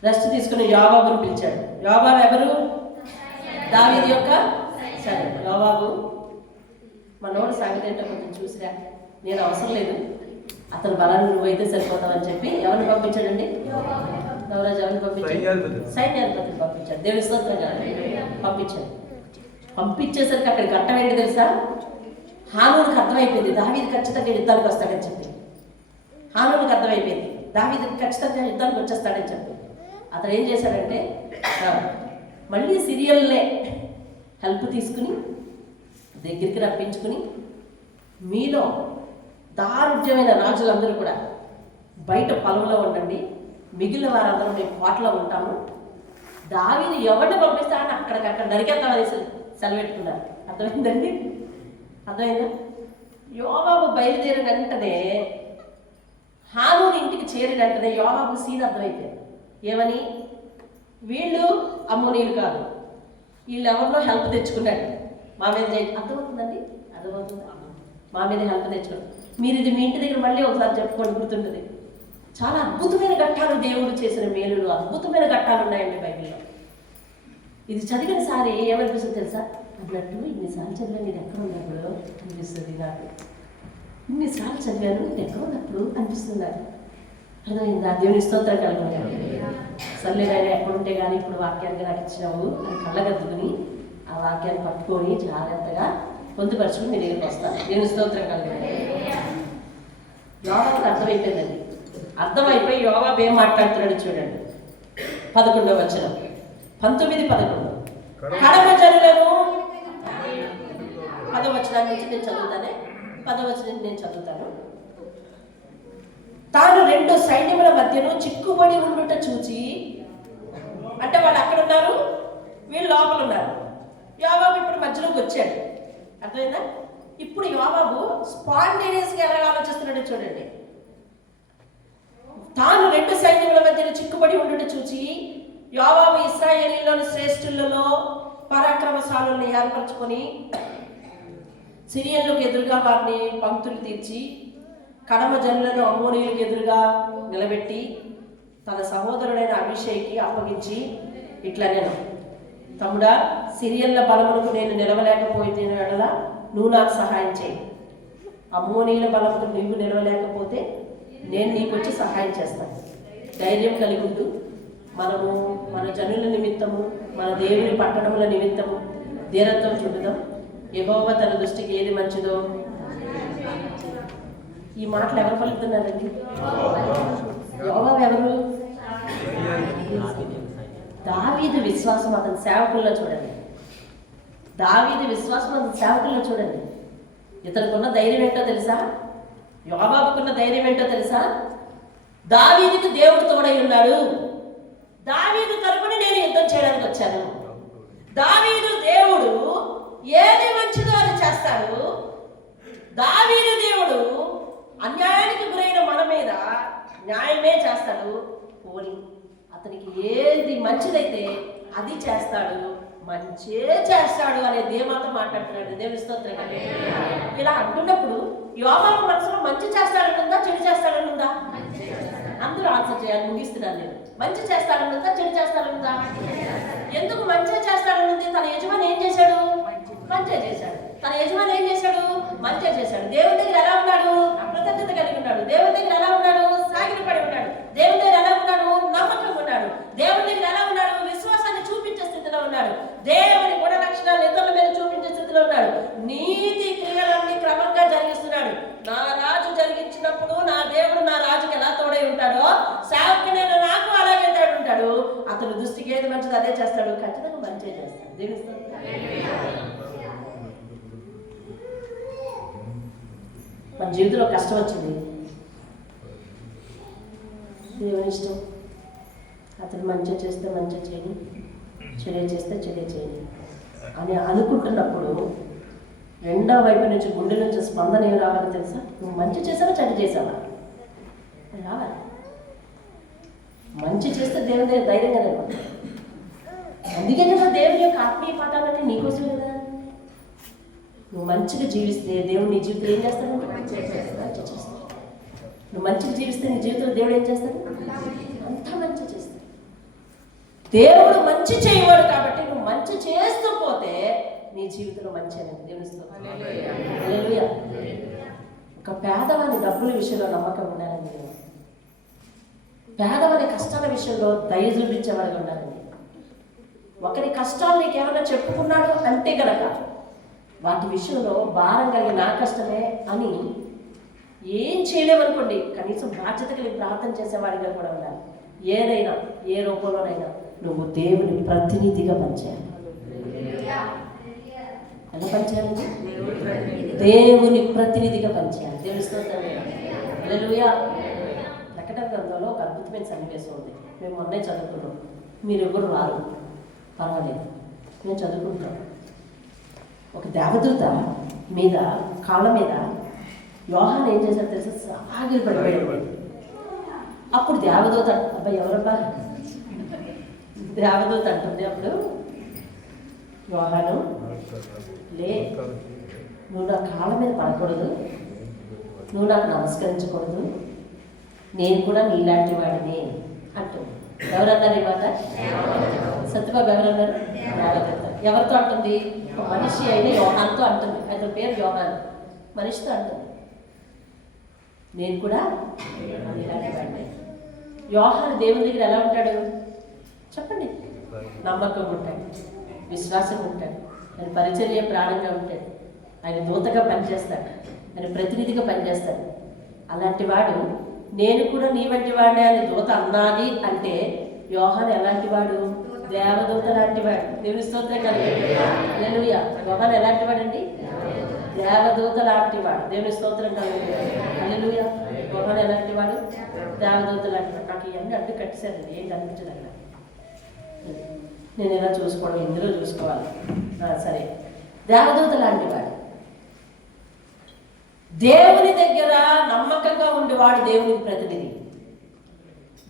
రెస్ట్ తీసుకుని యోవాబును పిలిచాడు. యోవాబు ఎవరు? దావీదు యొక్క సరే. యోవాబు మనోడు సంగతి ఏంటో కొంచెం చూసిరా, నేను అవసరం లేదు, అతను బలాన్ని నువ్వైతే సరిపోతావని చెప్పి ఎవరిని పంపించాడండి? యువరాజు ఎవరిని పంపించాడు? సైన్యాధిపతిని పంపించాడు. దేవుని స్తోత్రంగా పంపించాడు. పంపించేసరికి అక్కడికి అర్థం ఏంటి తెలుసా? హానూనుకి అర్థమైపోయింది దావీదు ఖచ్చితంగా యుద్ధానికి వస్తాడని చెప్పి. హానూనుకి అర్థమైపోయింది దావీదు ఖచ్చితంగా యుద్ధానికి వచ్చేస్తాడని చెప్పి. అతను ఏం చేశాడంటే మళ్ళీ సిరియల్నే హెల్ప్ తీసుకుని దగ్గరికి రప్పించుకుని, మీలో దారుఢ్యమైన రాజులందరూ కూడా బయట పొలంలో ఉండండి, మిగిలిన వారందరూ మేము కోటలో ఉంటాము, దావీదు ఎవరిని పంపిస్తారని అక్కడికక్కడ నరికేద్దామని సెలవెట్టుకున్నారు. అర్థమైందండి? అర్థమైందా? యోవాబు బయలుదేరిన వెంటనే హానూను ఇంటికి చేరిన వెంటనే యోవాబు సీన్ అర్థమైపోయింది. ఏమని? వీళ్ళు అమ్మోనీయులు కాదు, వీళ్ళు ఎవరినో హెల్ప్ తెచ్చుకున్నాడు మా మీద. అర్థమవుతుందండి? అర్థమవుతుందా? మా మీద హెల్ప్ తెచ్చుకోండి. మీరు ఇది మీ ఇంటి దగ్గర మళ్ళీ ఒకసారి చెప్పుకోండి, గుర్తుంటుంది. చాలా అద్భుతమైన ఘట్టాలు, దేవుడు చేసిన మేలులు, అద్భుతమైన ఘట్టాలు ఉన్నాయండి బైబిల్లో. ఇది చదివిన సారి ఏమనిపిస్తుంది తెలుసా? అన్నట్టు ఇన్నిసార్లు చదివాను, ఇది ఎక్కడ ఉన్నప్పుడు అనిపిస్తుంది నాకు. ఇన్నిసార్లు చదివాను, ఇది ఎక్కడ ఉన్నప్పుడు అనిపిస్తుంది నాకు. అర్థమైందా? దేవుని స్తోత్రం కలుగుతాను. సర్లే నాయన ఎక్కడుంటే కానీ ఇప్పుడు వాక్యానికి నాకు ఇచ్చినావు అని కళ్ళగద్దుకుని ఆ వాక్యాన్ని పట్టుకొని జాగ్రత్తగా పొందుపరుచుకుని మీ దగ్గరికి వస్తాను. దేవుని స్తోత్రం కలుగుతాను. యోవాబుకి అర్థమైపోయిందండి. అర్థమైపోయి యోవాబు ఏం మాట్లాడుతున్నాడు చూడండి. 11వ వచనం, 19-11. కడమ జనులను 10వ వచనం నుంచి నేను చదువుతానే, 10వ వచనం నేను చదువుతాను. తాను 2 సైన్యముల మధ్యను చిక్కుబడి ఉండుట చూచి, అంటే వాళ్ళు అక్కడ ఉన్నారు, వీళ్ళు లోపల ఉన్నారు. యోవాబు ఇప్పుడు మధ్యలోకి వచ్చాడు. అర్థమైందా? ఇప్పుడు యోవాబు స్పాంటేనియస్గా ఎలా ఆలోచిస్తున్నాడో చూడండి. తాను 2 సైన్యముల మధ్యన చిక్కుబడి ఉండుట చూచి యోవాబు ఇశ్రాయేలీయులను శ్రేష్ఠులలో పరాక్రమశాలులను ఏర్పరచుకొని సిరియన్లకు ఎదురుగా వారిని పంక్తులు తీర్చి కడమ జనులను అమ్మోనీయులకు ఎదురుగా నిలబెట్టి తన సహోదరుడైన అభిషేక్కి అప్పగించి ఇట్లా, నేను తమ్ముడా, సిరియన్ల బలములకు నేను నిలవలేకపోతే ఎడల నువ్వు నాకు సహాయం చేయి, అమ్మోనీయుల బలముకు నువ్వు నిలవలేకపోతే నేను నీకు వచ్చి సహాయం చేస్తాను, ధైర్యం కలిగి ఉండు, మనము మన జనుల నిమిత్తము మన దేవుని పట్టణముల నిమిత్తము దీనత్వం చూపుదాం. యెహోవా తన దృష్టికి ఏది మంచిదో. ఈ మాటలు ఎవరు పలుకుతున్నారండి? యెహోవా ఎవరు? దావీదు విశ్వాసం అతని సేవకుల్లో చూడండి. దావీదు విశ్వాసం అతని సేవకుల్లో చూడండి. ఇతనుకున్న ధైర్యం ఏంటో తెలుసా? యోబాబుకున్న ధైర్యం ఏంటో తెలుసా? దావీదుకు దేవుడు తోడై ఉన్నాడు. దావీదు తరపున నేను యుద్ధం చేయడానికి వచ్చాను. దావీదు దేవుడు ఏది మంచిదో అని చేస్తాడు. దావీదు దేవుడు అన్యాయానికి గురైన మన మీద న్యాయమే చేస్తాడు. పోనీ అతనికి ఏది మంచిదైతే అది చేస్తాడు, మంచే చేస్తాడు అనే ధీమాతో మాట్లాడుతున్నాడు. దేవుని స్తోత్రం. ఇలా అంటున్నప్పుడు యోబాబు మనసులో మంచి చేస్తాడనుందా, చెడు చేస్తాడనుందా? అందరూ ఆన్సర్ చేయాలి. ముగిస్తున్నాను నేను. మంచి చేస్తాడనుందా, చెడు చేస్తాడనుందా? ఎందుకు మంచి చేస్తాడనుంది? తన యజమాని ఏం చేశాడు? మంచి చేశాడు. తన యజమాని ఏం చేశాడు? మంచి చేశాడు. దేవుని దగ్గర ఎలా ఉన్నాడు? కృతజ్ఞత కలిగి ఉన్నాడు. దేవుని దగ్గర ఎలా ఉన్నాడు? సాగిలపడి ఉన్నాడు. దేవుని దగ్గర ఎలా ఉన్నాడు? నమ్మకంగా ఉన్నాడు. దేవుని దగ్గర ఎలా ఉన్నాడు? విశ్వాసాన్ని చూపించే స్థితిలో ఉన్నాడు. దేవుని గుణ లక్షణాలు ఇతరుల మీద చూపించే స్థితిలో ఉన్నాడు. నీతి క్రియలన్నీ క్రమంగా జరిగిస్తున్నాడు. నా రాజు జరిగించినప్పుడు నా దేవుడు నా రాజుకి ఎలా తోడై ఉంటాడో సేవకునైన నాకు అలాగే తోడై ఉంటాడు. అతను దృష్టికి ఏది మంచిది అదే చేస్తాడు. ఖచ్చితంగా మంచి చేస్తాడు. దేవుని మన జీవితంలో కష్టం వచ్చింది, దేవుని ఇష్టం. అతను మంచిగా చేస్తే మంచిగా చేయని, చెడే చేస్తే చెడే చేయని అని అనుకుంటున్నప్పుడు రెండో వైపు నుంచి గుండె నుంచి స్పందన ఏమి రావాలి తెలుసా? నువ్వు మంచి చేసావా చెడు చేసావా అది రావాలి. మంచి చేస్తే దేవుని దగ్గర ధైర్యంగా నిలబడతావు. అందుకే కదా దేవుని యొక్క ఆత్మీయ పాఠాలన్నీ నీకోసమే కదా. నువ్వు మంచిగా జీవిస్తే దేవుడు నీ జీవితం ఏం చేస్తాడు? మంచి చేస్తాడు. నువ్వు మంచిగా జీవిస్తే నీ జీవితంలో దేవుడు ఏం చేస్తాడు? అంతా మంచి చేస్తాడు. దేవుడు మంచి చేయవాడు కాబట్టి నువ్వు మంచి చేస్తూ పోతే నీ జీవితంలో మంచి అనేది దేవుని. హల్లెలూయా. ఒక పేదవాని డబ్బుల విషయంలో నమ్మకం ఉండాలండి. పేదవాని కష్టాల విషయంలో దయ చూపించేవాడిగా ఉండాలండి. ఒకరి కష్టాలు నీకేమైనా చెప్పుకున్నాడు అంటే గనక వాటి విషయంలో భారం కలిగి నా కష్టమే అని ఏం చేయలేమనుకోండి, కనీసం బాధ్యత కలిగి ప్రార్థన చేసేవాడిగా కూడా ఉండాలి. ఏదైనా ఏ రూపంలోనైనా నువ్వు దేవుని ప్రతినిధిగా పనిచేయాలి. ఎలా పనిచేయాలి? దేవుని ప్రతినిధిగా పనిచేయాలి. దేవుని స్తోత్రం. హల్లెలూయా. ప్రకటన గ్రంథంలో ఒక అద్భుతమైన సన్నివేశం ఉంది. మేము మొన్నే చదువుకున్నాం. మీరు ఎవరు రారు, పర్వాలేదు, మేము చదువుకుంటాం. ఒక దేవదూత మీద కాళ్ళ మీద యోహాను ఏం చేశాడు తెలుసా? ఆగిలి పడిపోయాడు. అప్పుడు దేవదూత అబ్బాయి ఎవరబ్బా దేవదూత అంటుంది అప్పుడు, యోహాను లే, నువ్వు నా కాళ్ళ మీద పడకూడదు, నువ్వు నాకు నమస్కరించకూడదు, నేను కూడా నీలాంటి వాడిని అంటుంది. ఎవరన్నారు ఈ మాట? సత్యబాబు ఎవరన్నారు? ఎవరితో అంటుంది? ఒక మనిషి అయిన యోహాన్తో అంటుంది. అతని పేరు యోహాన్. మనిషితో అంటుంది, నేను కూడా నీలాంటి వాడిని. యోహాను దేవుని దగ్గర ఎలా ఉంటాడు చెప్పండి? నమ్మకంగా ఉంటాడు, విశ్వాసంగా ఉంటాడు, ఆయన పరిచర్య ప్రాణంగా ఉంటాడు, ఆయన దూతగా పనిచేస్తాడు, ఆయన ప్రతినిధిగా పనిచేస్తాడు. అలాంటి వాడు నేను కూడా నీ వంటి వాడినే అని దూత అన్నది అంటే యోహాను ఎలాంటి వాడు? దేవదూత లాంటి వాడు. దేవుని స్తోత్రం కలిగి. హల్లెలూయా. యోహాను ఎలాంటి వాడండి? దేవదూత లాంటి వాడు. దేవుని స్తోత్రం కలిగి. హల్లెలూయా. యోహాను ఎలాంటి వాడు? దేవదూత లాంటి వాడు. నాకు ఇవన్నీ అడ్డు కట్టేశారు, ఏం కనిపించదు అక్కడ. నేను ఎలా చూసుకోవడం, ఇందులో చూసుకోవాలి. సరే, దేవదూత లాంటి వాడు, దేవుని దగ్గర నమ్మకంగా ఉండేవాడు దేవునికి ప్రతినిధి.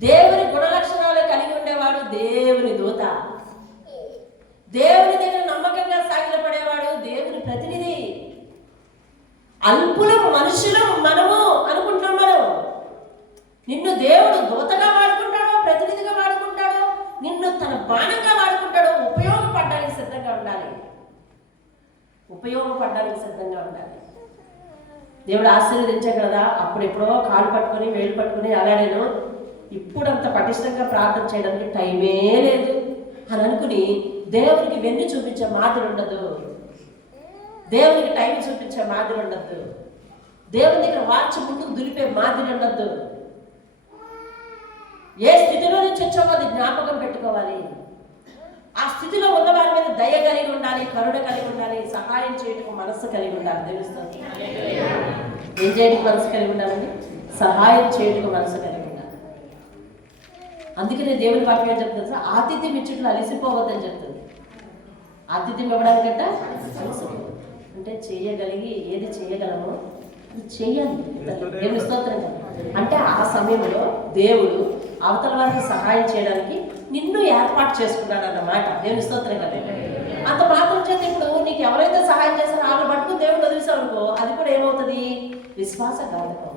దేవుని గుణలక్షణాలు కలిగి ఉండేవాడు దేవుని దూత. దేవుని దగ్గర నమ్మకంగా సాగిలపడేవాడు దేవుని ప్రతినిధి. అల్పులం మనుషులం మనము అనుకుంటున్నాం. మనం నిన్ను దేవుడు దూతగా వాడుకుంటాడో, ప్రతినిధిగా వాడుకుంటాడో, నిన్ను తన బాణంగా వాడుకుంటాడో ఉపయోగపడడానికి సిద్ధంగా ఉండాలి. ఉపయోగపడడానికి సిద్ధంగా ఉండాలి. దేవుడు ఆశీర్వదించాడు కదా, అప్పుడు ఎప్పుడో కాలు పట్టుకొని వేలు పట్టుకొని అలా నేను ఇప్పుడు అంత పటిష్టంగా ప్రార్థన చేయడానికి టైమే లేదు. అని అనుకుని దేవునికి వెన్ను చూపించే మాదిరి ఉండదు, దేవునికి టైం చూపించే మాదిరి ఉండద్దు, దేవుని దగ్గర వాచ్ ముందుకు దులిపే మాదిరి ఉండద్దు. ఏ స్థితిలో నుంచి వచ్చామో అది జ్ఞాపకం పెట్టుకోవాలి. ఆ స్థితిలో ఉన్న వారి మీద దయ కలిగి ఉండాలి, కరుణ కలిగి ఉండాలి, సహాయం చేయటకు మనస్సు కలిగి ఉండాలి. తెలుస్తుంది ఏం చేయటకు మనసు కలిగి ఉండాలండి? సహాయం చేయటకు మనసు కలిగి ఉండాలి. అందుకనే దేవుని వాక్యం ఏం చెప్తుంది? ఆతిథ్యం ఇచ్చుట్లో అలిసిపోవద్దని చెప్తుంది. ఆతిథ్యం ఇవ్వడానికంట అలిసిపోవద్దు అంటే చేయగలిగి ఏది చేయగలమో అది చెయ్యాలి. దేవుని స్తోత్రం. అంటే ఆ సమయంలో దేవుడు అవతల వారికి సహాయం చేయడానికి నిన్ను ఏర్పాటు చేసుకున్నాడు అన్నమాట. దేవుని స్తోత్రం కదా. అంత మాత్రం చేత ఇప్పుడు నీకు ఎవరైతే సహాయం చేస్తారో వాళ్ళని పట్టుకుని దేవుడు వదిలేసావు అనుకో, అది కూడా ఏమవుతుంది? విశ్వాసఘాతకం.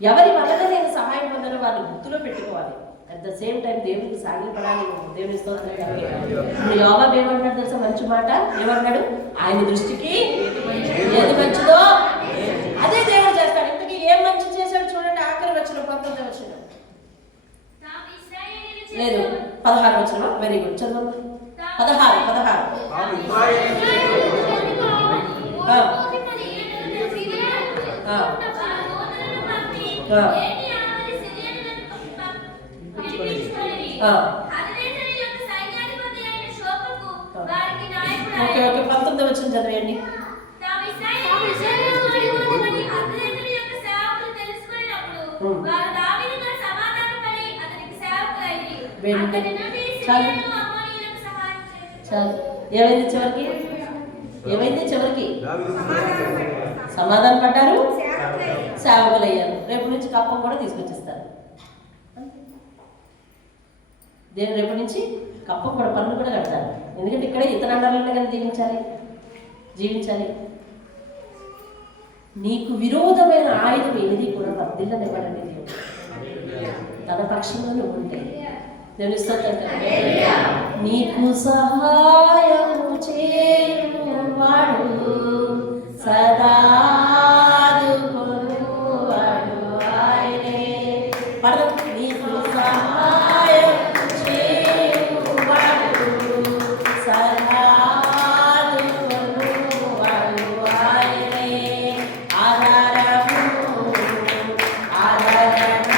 ఎవరి వలన నేను సహాయం పొందాలో వాళ్ళు గుర్తులో పెట్టుకోవాలి. అట్ ద సేమ్ టైం దేవుడికి సాగిపడాలి. దేవుని స్తోత్రం కలిగి. ఇప్పుడు యోబు ఏమంటాడు తెలుసా? మంచి మాట ఏమన్నాడు? ఆయన దృష్టికి ఏది మంచిదో అదే దేవుడు చేస్తాడు. ఇంతకీ ఏం మంచి చేశాడు చూడండి. ఆఖరి వచ్చిన 19 వచ్చిన లేదు 16 వచ్చిన. వెరీ గుడ్, చదువు. 16 ఓకే 19 వచ్చిన చదివేయండి. ఏమైంది చివరికి? ఏమైంది చివరికి? సమాధానం పడ్డారు, సేవకులు అయ్యారు. రేపు నుంచి కప్పం కూడా తీసుకొచ్చేస్తారు. దేవుడు రేపు నుంచి కప్పం కూడా పనులు కూడా కడతారు. ఎందుకంటే ఇక్కడే ఇతర అండాలనే కదా జీవించాలి. నీకు విరోధమైన ఆయుధం ఏది కూడా వర్ధిల్లనివ్వడండి. దేవుడు తన పక్షంలో నువ్వు ఉంటే దేవుని స్తోత్రం. నీకు సహాయం చేయువాడు సదా ఆదుకొనువాడు ఆయనే. నీకు సహాయం చేయువాడు సదా ఆదుకొనువాడు ఆయనే. ఆధారము ఆదరణ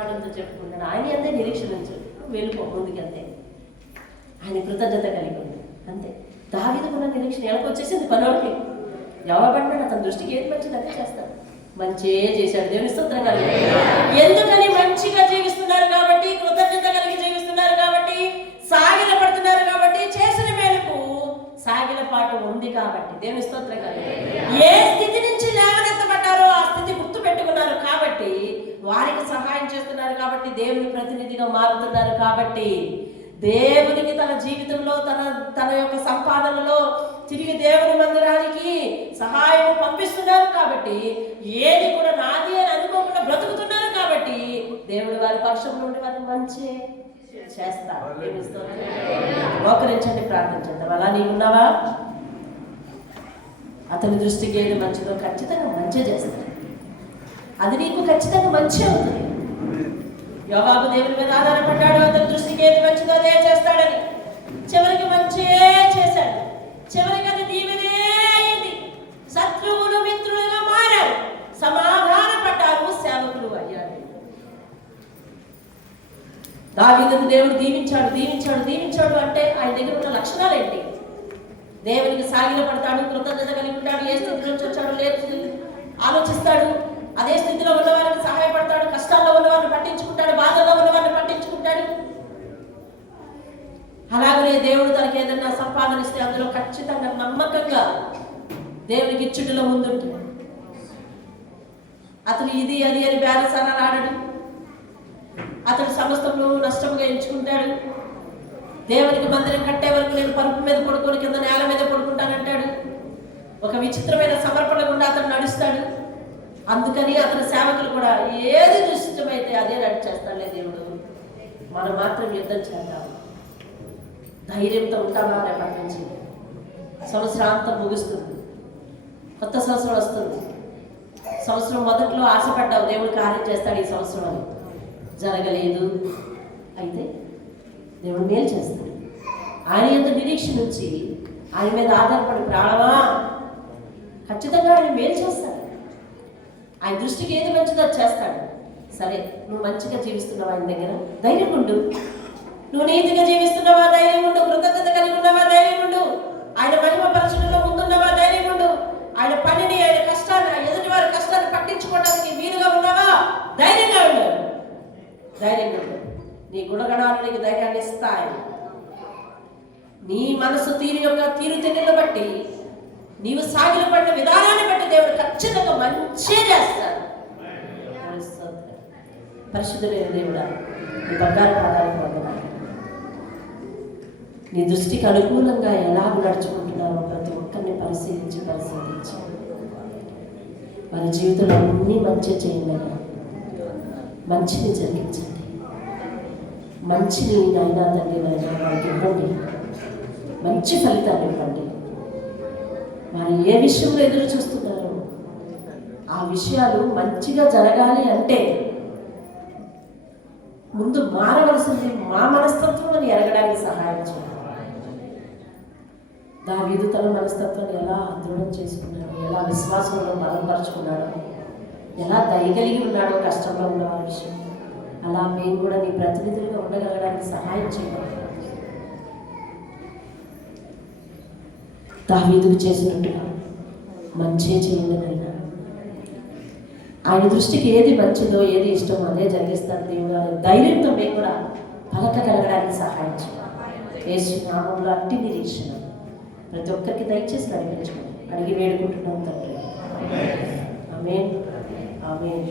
ఆయనలో చెప్పుకుంటాను. ఆయన అంతే నిరీక్షణ వెళ్ళిపో ముందుకెళ్తే ఆయన కృతజ్ఞత కలిగి ఉంది అంతే. దావీదుకున్న నిరీక్షణ ఎలాగొచ్చేసింది పనోడికి. ఎవరబడినాడు అతని దృష్టికి ఏది మంచిది అదే చేస్తాడు. మంచిగా చేశాడు. దేవుని స్తోత్రం కలిగి. ఎందుకని? మంచిగా జీవిస్తున్నారు కాబట్టి, కృతజ్ఞత కలిగి జీవిస్తున్నారు కాబట్టి, సాగిల పడుతున్నారు కాబట్టి, చేసిన మేలకు సాగిల పాటు ఉంది కాబట్టి. దేవుని స్తోత్రం కలిగి. ఏ స్థితి నుంచి లేవనెత్తబడ్డారో ఆ స్థితి గుర్తు పెట్టుకున్నారు కాబట్టి, వారికి సహాయం చేస్తున్నారు కాబట్టి, దేవుని ప్రతినిధిగా మారుతున్నారు కాబట్టి, దేవునికి తన జీవితంలో తన యొక్క సంపాదనలో తిరిగి దేవుని మందిరానికి సహాయం పంపిస్తున్నారు కాబట్టి, ఏది కూడా నాది అని అనుకోకుండా బ్రతుకుతున్నారు కాబట్టి దేవుడు వారి పక్షం నుండి వారికి మంచి చేస్తారు. మోకరించండి, ప్రార్థించండి. అలా నీకున్నావా? అతని దృష్టికి ఏది మంచిదో ఖచ్చితంగా మంచి చేస్తాడు. అది నీకు ఖచ్చితంగా మంచి అవుతుంది. యోవాబు దేవుని మీద ఆధారపడ్డాడు. అతని దృష్టికి ఏది మంచిదో అదే చేస్తాడని చివరికి మంచే చేశాడు. చివరికి అది దీవెనే అయింది. శత్రువులు మిత్రులుగా మారారు, సమాధాన పడ్డారు, సేవకులు అయ్యారు. దావీదును దేవుడు దీవించాడు దీవించాడు దీవించాడు అంటే ఆయన దగ్గర ఉన్న లక్షణాలు ఏంటి? దేవునికి సాగిల పడతాడు, కృతజ్ఞత కలిగి ఉంటాడు, ఏ స్థితి నుంచి వచ్చాడు లేదు ఆలోచిస్తాడు, అదే స్థితిలో ఉన్న వారికి సహాయపడతాడు, కష్టాల్లో ఉన్న వారిని పట్టించుకుంటాడు, బాధల్లో ఉన్న వారిని పట్టించుకుంటాడు. అలాగనే దేవుడు తనకి ఏదైనా సంపాదన ఇస్తే అందులో ఖచ్చితంగా నమ్మకంగా దేవునికి ఇచ్చుటలో ముందుంటాడు. అతను ఇది అది అని బేరసారాలు ఆడడు. అతడు సమస్తంలో నష్టంగా ఎంచుకుంటాడు. దేవునికి మందిరం కట్టే వరకు నేను పరుపు మీద పడుకొని కింద నేల మీద పడుకుంటానంటాడు. ఒక విచిత్రమైన సమర్పణ గుండా అతను నడుస్తాడు. అందుకని అతని సేవకులు కూడా ఏది ఇష్టమైతే అదే నడిచేస్తాడులే దేవుడు, మనం మాత్రం యుద్ధం చేద్దాం, ధైర్యంతో ఉంటామా? రేపటి నుంచి సంవత్సరాంతం ముగుస్తుంది, కొత్త సంవత్సరం వస్తుంది. సంవత్సరం మొదట్లో ఆశపడ్డావు దేవుడు కార్యం చేస్తాడు ఈ సంవత్సరం అని, జరగలేదు. అయితే దేవుడు మేలు చేస్తాడు. ఆయన యొక్క నిరీక్షణ నుంచి ఆయన మీద ఆధారపడి ప్రాణమా ఖచ్చితంగా ఆయన మేలు చేస్తాడు. ఆయన దృష్టికి ఏది మంచిదో చేస్తాడు. సరే, నువ్వు మంచిగా జీవిస్తున్నావా ఆయన దగ్గర? ధైర్యం ఉండు. నువ్వు నీతిగా జీవిస్తున్నావా? ధైర్యం ఉండు. కృతజ్ఞత కలిగి ఉన్నావా? ధైర్యం ఉండు. ఆయన మహిమ పరచడంలో ముందున్నావా? ధైర్యం ఉండు. ఆయన పనిని, ఆయన కష్టాన్ని, ఎదుటి వారి కష్టాన్ని పట్టించుకోవడానికి వీలుగా ఉన్నావా? ధైర్యంగా ఉండు. ధైర్యంగా ఉండు. నీ గుణగణాలు నీకు ధైర్యాన్ని ఇస్తాయి. నీ మనసు తీరుతెన్నులను బట్టి, నీవు సాగిల పడిన విధానాన్ని బట్టి దేవుడు ఖచ్చితంగా మంచి చేస్తాడు. పరిశుద్ధమైన దేవుడా, నీ బంగారు పాదాలకు వందనాలు. నీ దృష్టికి అనుకూలంగా ఎలాగ నడుచుకుంటున్నారో ప్రతి ఒక్కరిని పరిశీలించి వారి జీవితంలో అన్నీ మంచి చేయండి, మంచిని జరిగించండి, మంచిని నాయనా తండ్రి నాయనా వారికి ఇవ్వండి, మంచి ఫలితాన్ని ఇవ్వండి. వారు ఏ విషయంలో ఎదురు చూస్తున్నారో ఆ విషయాలు మంచిగా జరగాలి అంటే ముందు మారవలసింది మా మనస్తత్వం అని ఎరగడానికి సహాయం చేయాలి. దావీదు తన మనస్తత్వాన్ని ఎలా దృఢం చేసుకున్నాడు, ఎలా విశ్వాసంలో బలపరుచుకున్నాడో, ఎలా దయగలిగి ఉన్నాడో కష్టంలో ఉన్న వారి విషయం, అలా మేము కూడా నీ ప్రతినిధులుగా ఉండగలగడానికి సహాయం చేయాలి. దావీదుకు చేసినట్టుగా మంచి చేయండి నాయనా. ఆయన దృష్టికి ఏది మంచిదో ఏది ఇష్టమో అదే జరిగిస్తాను దేవుడు అనే ధైర్యంతో మేము కూడా పలకగలగడానికి సహాయం చేయాలి. యేసు నామములో అట్టి నిరీక్షణ ప్రతి ఒక్కరికి దయచేసి నడిపించుకోండి. అడిగి వేడుకుంటున్నాం తండ్రి. ఆమేన్. ఆమేన్.